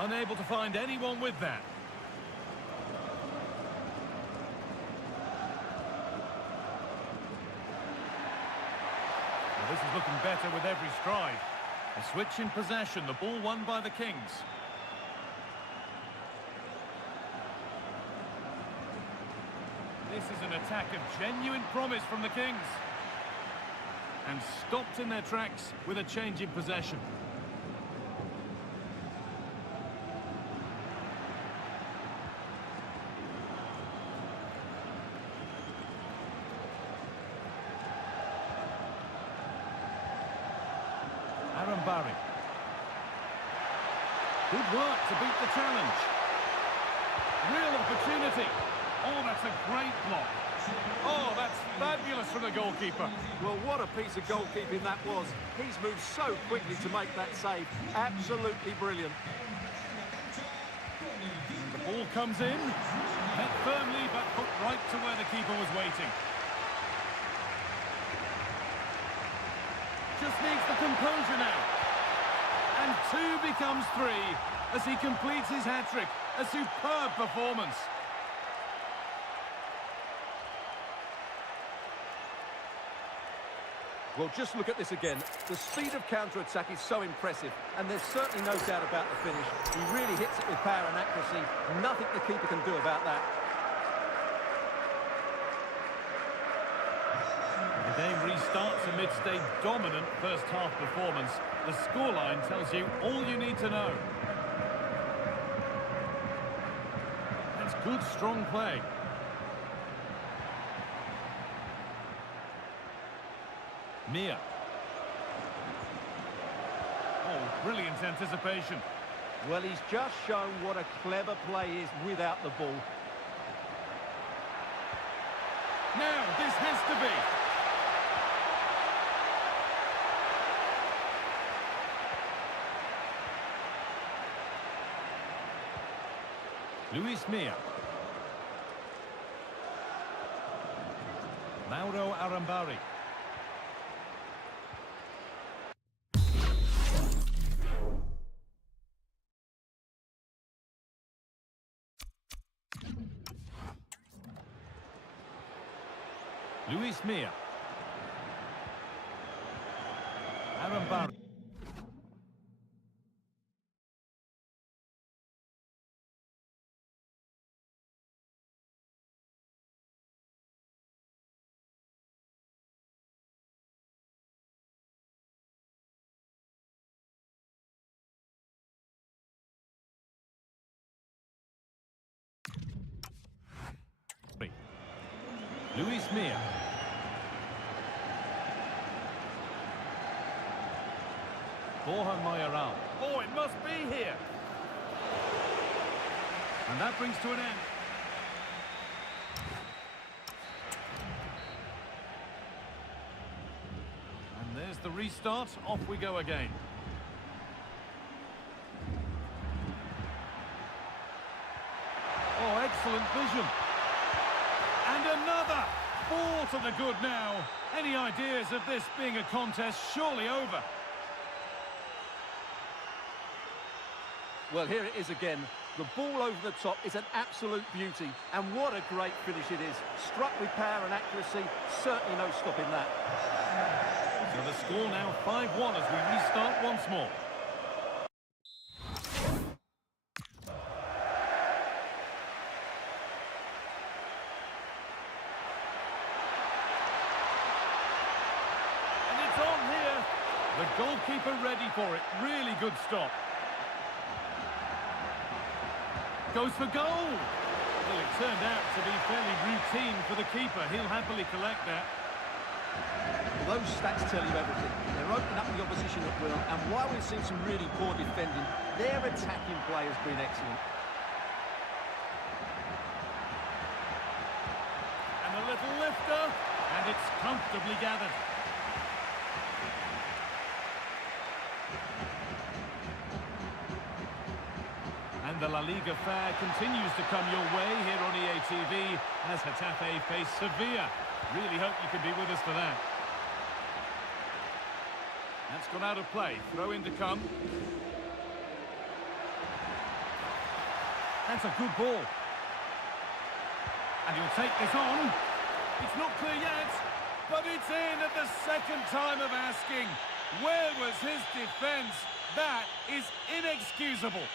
Unable to find anyone with that. Well, this is looking better with every stride. A switch in possession, the ball won by the Kings. This is an attack of genuine promise from the Kings. And stopped in their tracks with a change in possession. Barry. Good work to beat the challenge. Real opportunity. Oh, that's a great block. Oh, that's fabulous from the goalkeeper. Well, what a piece of goalkeeping that was. He's moved so quickly to make that save. Absolutely brilliant. And the ball comes in. Met firmly, but put right to where the keeper was waiting. Just needs the composure now. And 2 becomes 3 as he completes his hat-trick. A superb performance. Well, just look at this again. The speed of counter-attack is so impressive, and there's certainly no doubt about the finish. He really hits it with power and accuracy. Nothing the keeper can do about that. The game restarts amidst a dominant first-half performance. The scoreline tells you all you need to know. That's good, strong play. Mia. Oh, brilliant anticipation. Well, he's just shown what a clever play is without the ball. Now, this has to be. Luis Mia. Mauro Arambari. Luis Mia. Arambari. Luis Mia. Borja Mayoral. Oh, it must be here. And that brings to an end. And there's the restart. Off we go again. Oh, excellent vision. And another. Ball to the good now. Any ideas of this being a contest surely over? Well, here it is again. The ball over the top is an absolute beauty, and what a great finish it is. Struck with power and accuracy, certainly no stopping that. So the score now 5-1 as we restart once more. And it's on here. The goalkeeper ready for it. Really good stop. Goes for goal. Well, it turned out to be fairly routine for the keeper. He'll happily collect that. Those stats tell you everything. They're opening up the opposition at will, and while we've seen some really poor defending, their attacking play has been excellent. And a little lifter, and it's comfortably gathered. And the La Liga fare continues to come your way here on EA TV as Getafe face Sevilla. Really hope you can be with us for that. That's gone out of play. Throw in to come. That's a good ball. And he'll take this on. It's not clear yet, but it's in at the second time of asking. Where was his defence? That is inexcusable.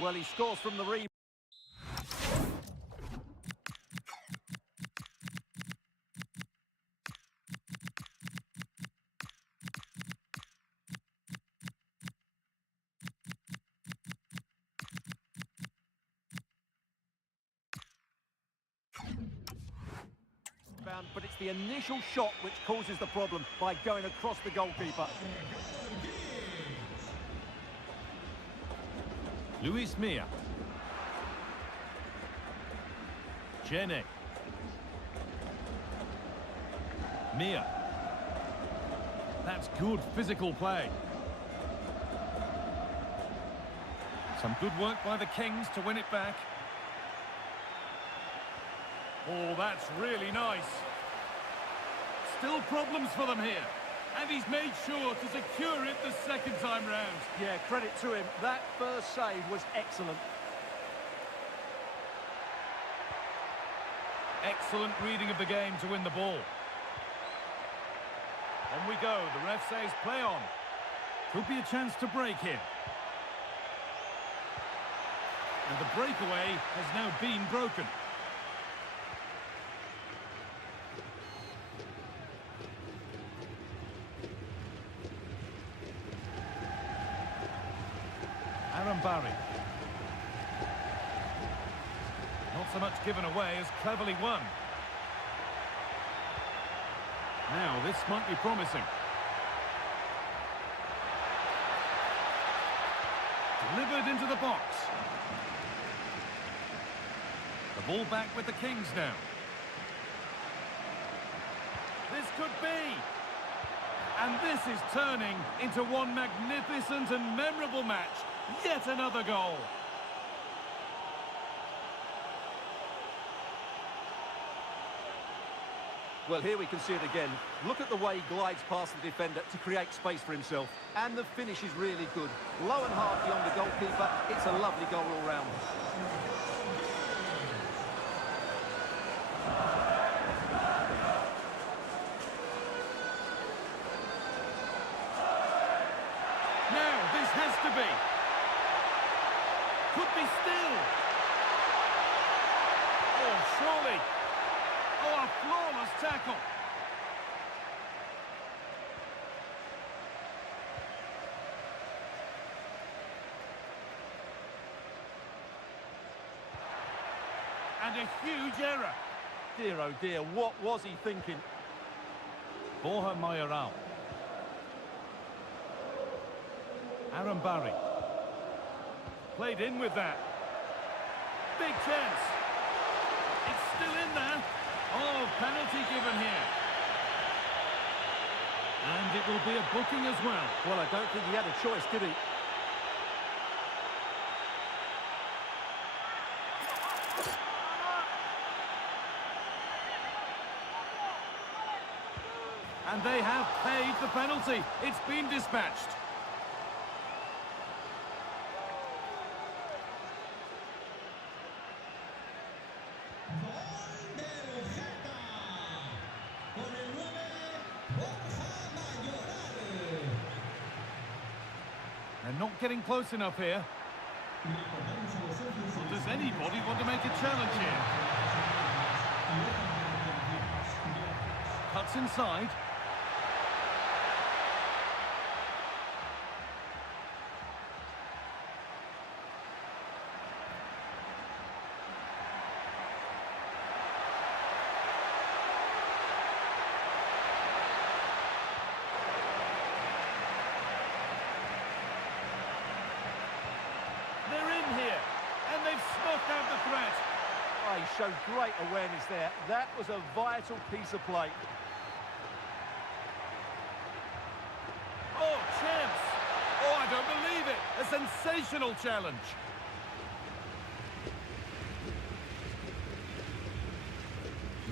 Well, he scores from the rebound. But it's the initial shot which causes the problem by going across the goalkeeper. Luis Mia. Jenny. Mia. That's good physical play. Some good work by the Kings to win it back. Oh, that's really nice. Still problems for them here. And he's made sure to secure it the second time round. Yeah, credit to him. That first save was excellent. Excellent reading of the game to win the ball. On we go. The ref says play on. Could be a chance to break here. And the breakaway has now been broken. Barry. Not so much given away as cleverly won. Now this might be promising. Delivered into the box. The ball back with the Kings now. This could be. And this is turning into one magnificent and memorable match. Yet another goal. Well, here we can see it again. Look at the way he glides past the defender to create space for himself. And the finish is really good. Low and hard beyond the goalkeeper. It's a lovely goal all round. Now, this has to be. Could be still. Oh, surely. Oh, a flawless tackle. And a huge error. Dear, oh dear, what was he thinking? Borja Mayoral. Aaron Barry. Played in with that. Big chance. It's still in there. Oh, penalty given here. And it will be a booking as well. Well, I don't think he had a choice, did he? And they have paid the penalty. It's been dispatched. They're not getting close enough here. Does anybody want to make a challenge here? Cuts inside. Snuffed out the threat. Oh, he showed great awareness there. That was a vital piece of play. Oh, champs! Oh, I don't believe it! A sensational challenge.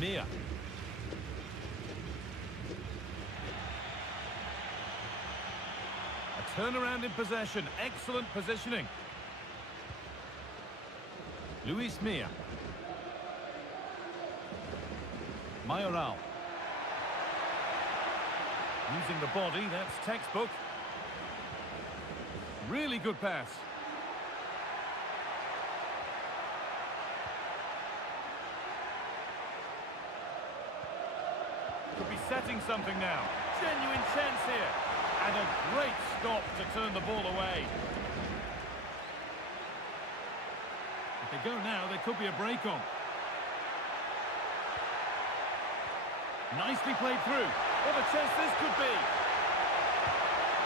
Mia. A turnaround in possession. Excellent positioning. Luis Mia. Mayoral. Using the body, that's textbook. Really good pass. Could be setting something now. Genuine chance here. And a great stop to turn the ball away. If they go now, there could be a break on. Nicely played through. What a chance this could be.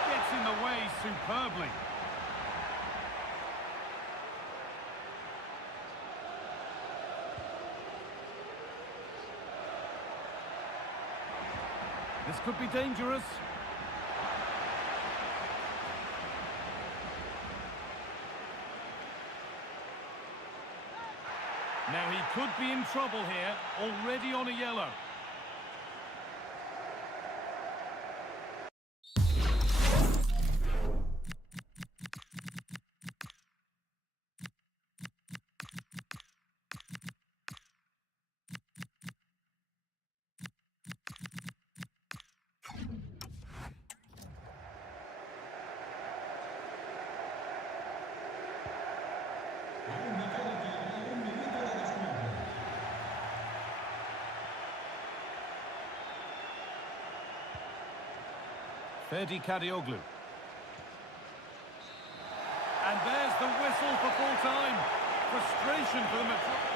Gets in the way superbly. This could be dangerous. Now he could be in trouble here, already on a yellow. Ferdi Kadioglu. And there's the whistle for full time. Frustration for the Madrid.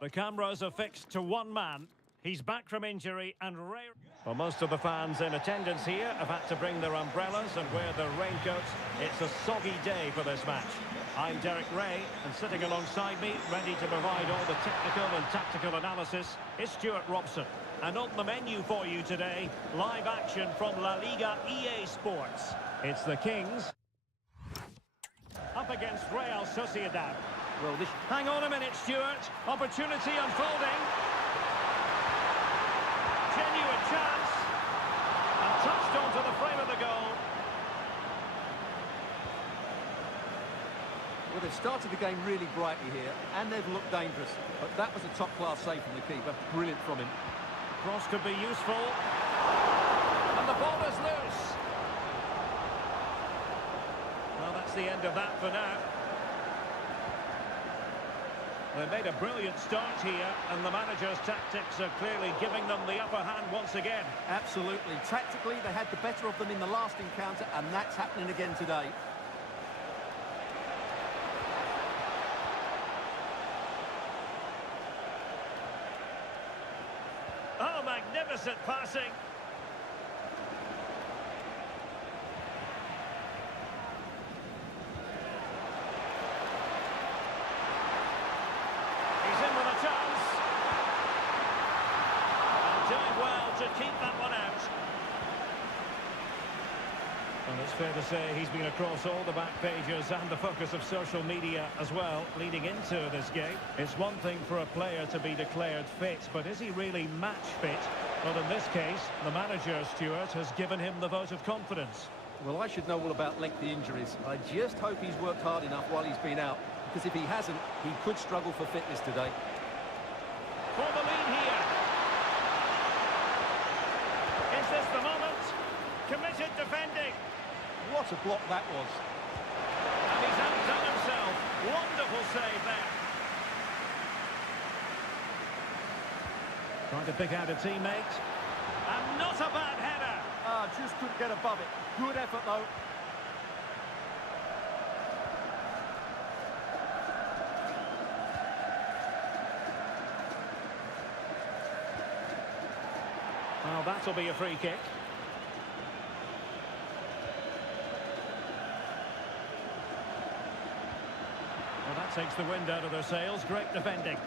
The cameras are fixed to one man. He's back from injury and rare. Well, most of the fans in attendance here have had to bring their umbrellas and wear their raincoats. It's a soggy day for this match. I'm Derek Ray, and sitting alongside me, ready to provide all the technical and tactical analysis, is Stuart Robson. And on the menu for you today, live action from La Liga EA Sports. It's the Kings up against Real Sociedad. Well, this... Hang on a minute, Stuart. Opportunity unfolding. Genuine chance. And touched onto the frame of the goal. Well, they've started the game really brightly here, and they've looked dangerous. But that was a top-class save from the keeper. Brilliant from him. Cross could be useful. And the ball is loose. Well, that's the end of that for now. They made a brilliant start here, and the manager's tactics are clearly giving them the upper hand once again. Absolutely. Tactically, they had the better of them in the last encounter, and that's happening again today. Oh, magnificent passing. To keep that one out. And it's fair to say he's been across all the back pages and the focus of social media as well, leading into this game. It's one thing for a player to be declared fit, but is he really match fit? Well, in this case, the manager, Stuart, has given him the vote of confidence. Well, I should know all about lengthy injuries. I just hope he's worked hard enough while he's been out, because if he hasn't, he could struggle for fitness today. For the lead here. Is this the moment? Committed defending. What a block that was. And he's outdone himself. Wonderful save there. Trying to pick out a teammate. And not a bad header. Just couldn't get above it. Good effort, though. Well, that'll be a free kick. Well, that takes the wind out of their sails. Great defending.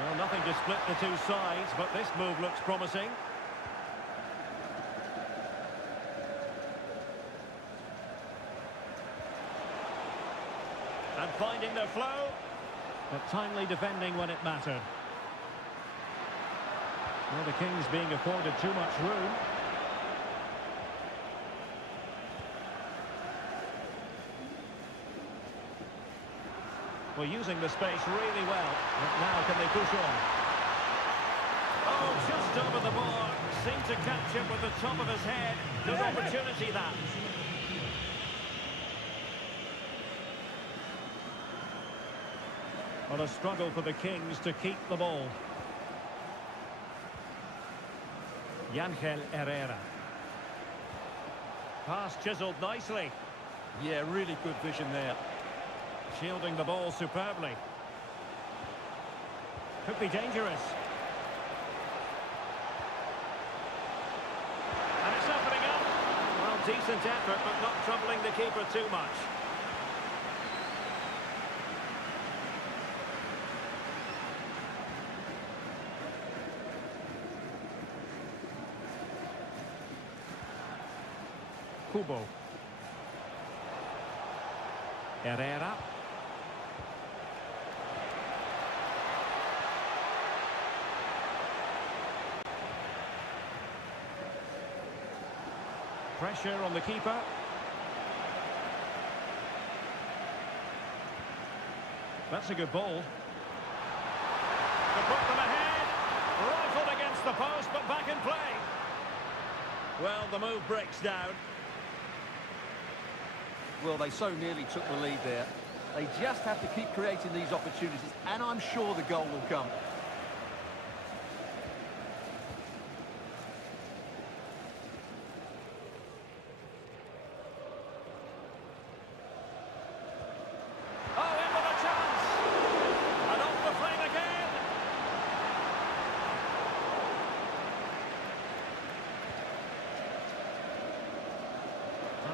Well, nothing to split the two sides, but this move looks promising. And finding their flow, but timely defending when it mattered. Well, the Kings being afforded too much room. Well, using the space really well. But now can they push on? Oh, just over the bar. Seemed to catch him with the top of his head. Good opportunity, that. Well, a struggle for the Kings to keep the ball. Yangel Herrera. Pass chiselled nicely. Yeah, really good vision there. Shielding the ball superbly. Could be dangerous. And it's opening up. Well, decent effort, but not troubling the keeper too much. Kubo. Herrera. Pressure on the keeper. That's a good ball. To put them ahead. Rifled against the post, but back in play. Well, the move breaks down. Well, they so nearly took the lead there. They just have to keep creating these opportunities, and I'm sure the goal will come.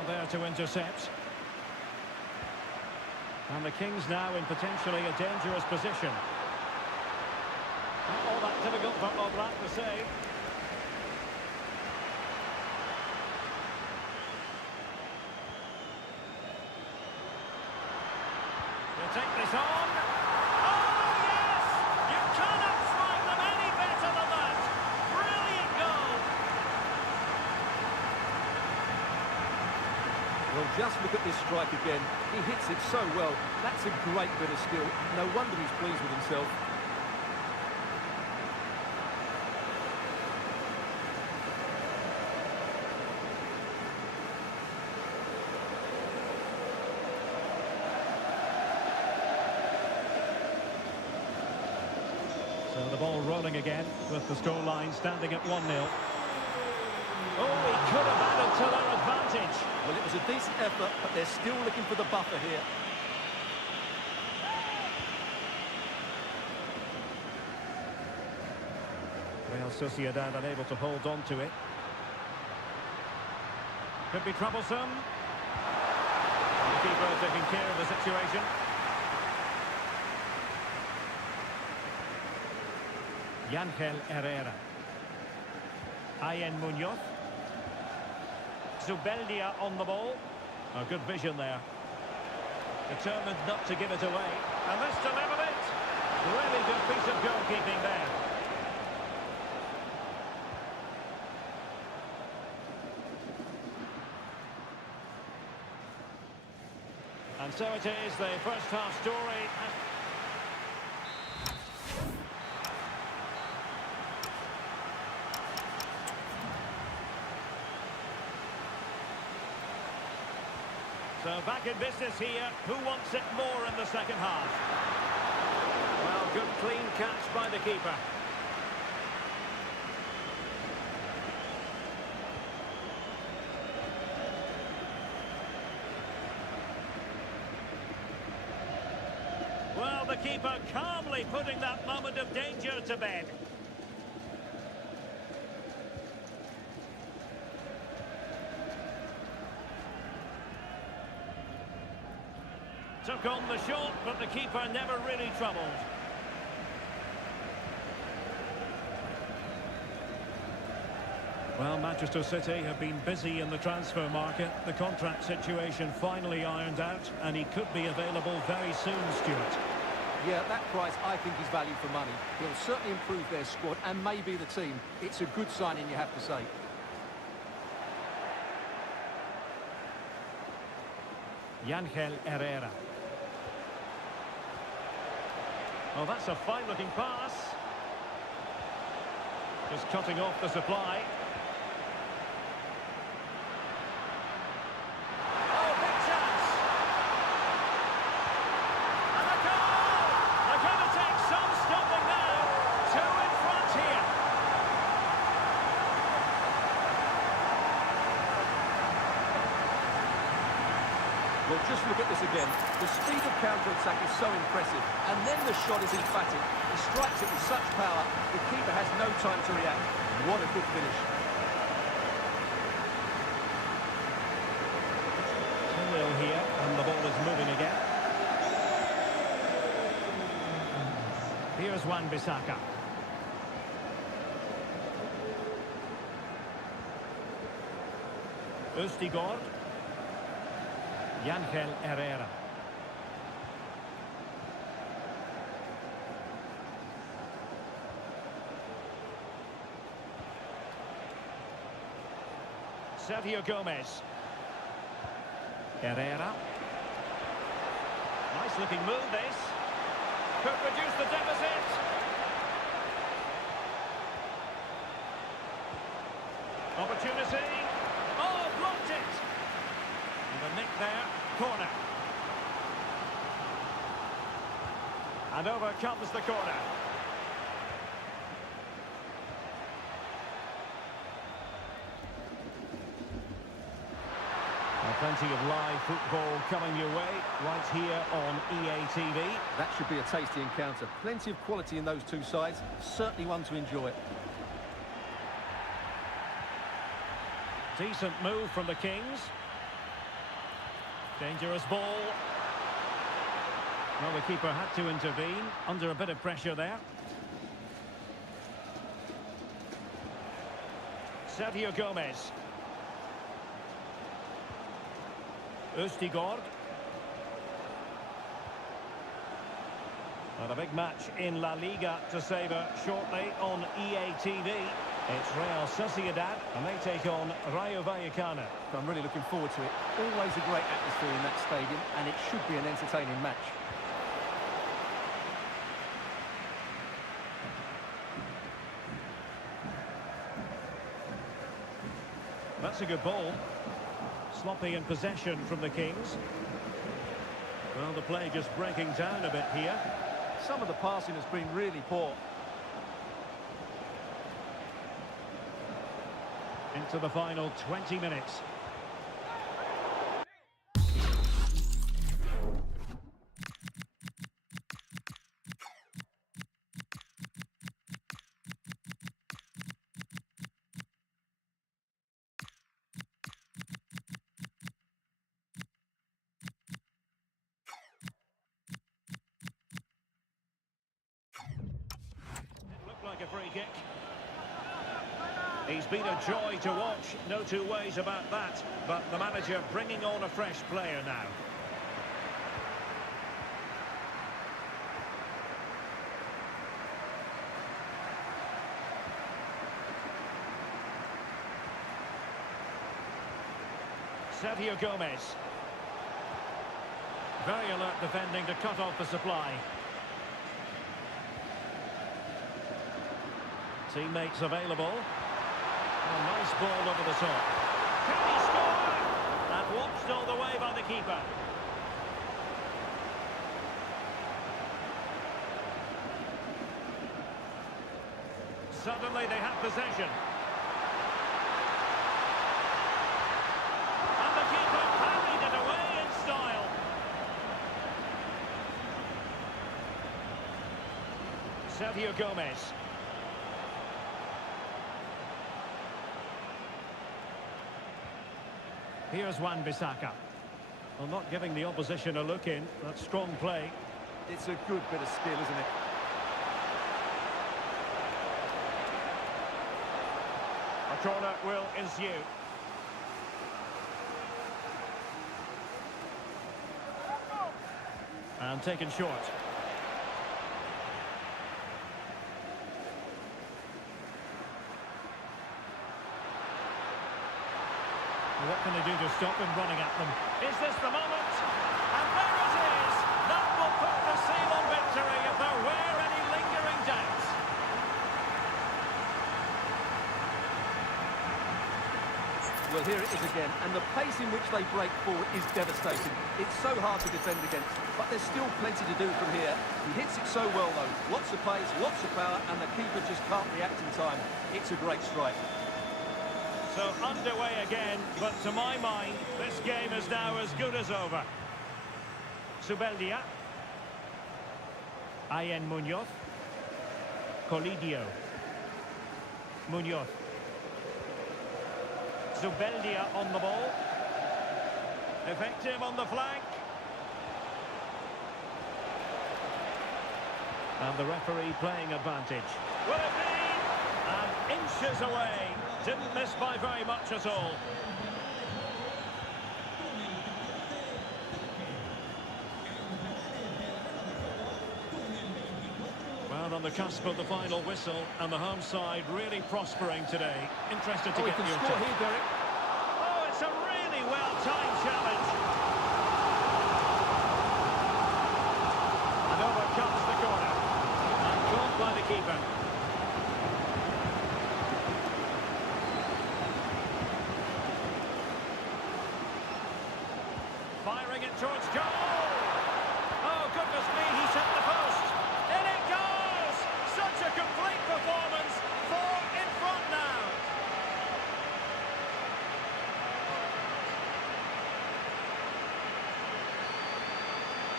Well, there to intercept. And the Kings now in potentially a dangerous position. Not all that difficult for Obrat to save. You take this on. Oh, yes! You cannot strike them any better than that. Brilliant goal. Well, just look at this strike again. He hits it so well. That's a great bit of skill. No wonder he's pleased with himself. So the ball rolling again with the scoreline standing at 1-0. Oh, he could have added to their advantage. Well, it was a decent effort, but they're still looking for the buffer here. Real Sociedad unable to hold on to it. Could be troublesome. The keeper taking care of the situation. Ángel Herrera. Ian Munoz. Zubeldia on the ball. A good vision there. Determined not to give it away. And this delivered it. Really good piece of goalkeeping there. And so it is, the first half story. So back in business here. Who wants it more in the second half? Well, good clean catch by the keeper. Well, the keeper calmly putting that moment of danger to bed. Took on the shot, but the keeper never really troubled. Well, Manchester City have been busy in the transfer market. The contract situation finally ironed out, and he could be available very soon, Stuart. Yeah, that price I think is value for money. He'll certainly improve their squad and maybe the team. It's a good signing, you have to say. Ángel Herrera. Oh, that's a fine-looking pass. Just cutting off the supply. Oh, big chance! And a goal! They're going to take some stopping now. Two in front here. Well, just look at this again. The speed of counter-attack is so impressive, and then the shot is emphatic. He strikes it with such power, the keeper has no time to react. What a good finish. 2-0 here, and the ball is moving again. Here's Wan-Bissaka. Østigård. Ángel Herrera. Sergio Gomez. Herrera. Nice looking move this. Could reduce the deficit. Opportunity. Oh, blocked it. And a nick there. Corner. And over comes the corner. Plenty of live football coming your way right here on EA TV. That should be a tasty encounter. Plenty of quality in those two sides. Certainly one to enjoy. Decent move from the Kings. Dangerous ball. Well, the keeper had to intervene, under a bit of pressure there. Sergio Gomez. Østigård. And a big match in La Liga to savour shortly on EA TV. It's Real Sociedad, and they take on Rayo Vallecano. I'm really looking forward to it. Always a great atmosphere in that stadium, and it should be an entertaining match. That's a good ball. Sloppy in possession from the Kings. Well, the play just breaking down a bit here. Some of the passing has been really poor. Into the final 20 minutes. Like a free kick. He's been a joy to watch, no two ways about that, but the manager bringing on a fresh player now. Sergio Gomez. Very alert defending to cut off the supply. Teammates available. A nice ball over the top. Can he score? And watched all the way by the keeper. Suddenly they have possession. And the keeper parried it away in style. Sergio Gomez. Here's Wan-Bissaka. Well, not giving the opposition a look in. That's strong play. It's a good bit of skill, isn't it? A corner will ensue. And taken short. What can they do to stop him running at them? Is this the moment? And there it is! That will put the seal on victory if there were any lingering doubts. Well, here it is again, and the pace in which they break forward is devastating. It's so hard to defend against, but there's still plenty to do from here. He hits it so well, though. Lots of pace, lots of power, and the keeper just can't react in time. It's a great strike. So underway again, but to my mind, this game is now as good as over. Zubeldia. Ayen Munoz. Colidio. Munoz. Zubeldia on the ball. Effective on the flank. And the referee playing advantage. Will it be? And inches away. Didn't miss by very much at all. Well, on the cusp of the final whistle, and the home side really prospering today. Interested to get your score here, Derek. Oh, it's a really well-timed challenge. And over comes the corner. And caught by the keeper. Firing it towards goal. Oh, goodness me, he's hit the post. In it goes! Such a complete performance. 4 in front now.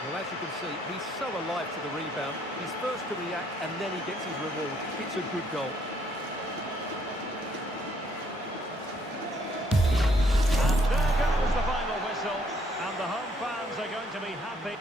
Well, as you can see, he's so alive to the rebound. He's first to react, and then he gets his reward. It's a good goal. And there goes the final whistle. And the home fans are going to be happy.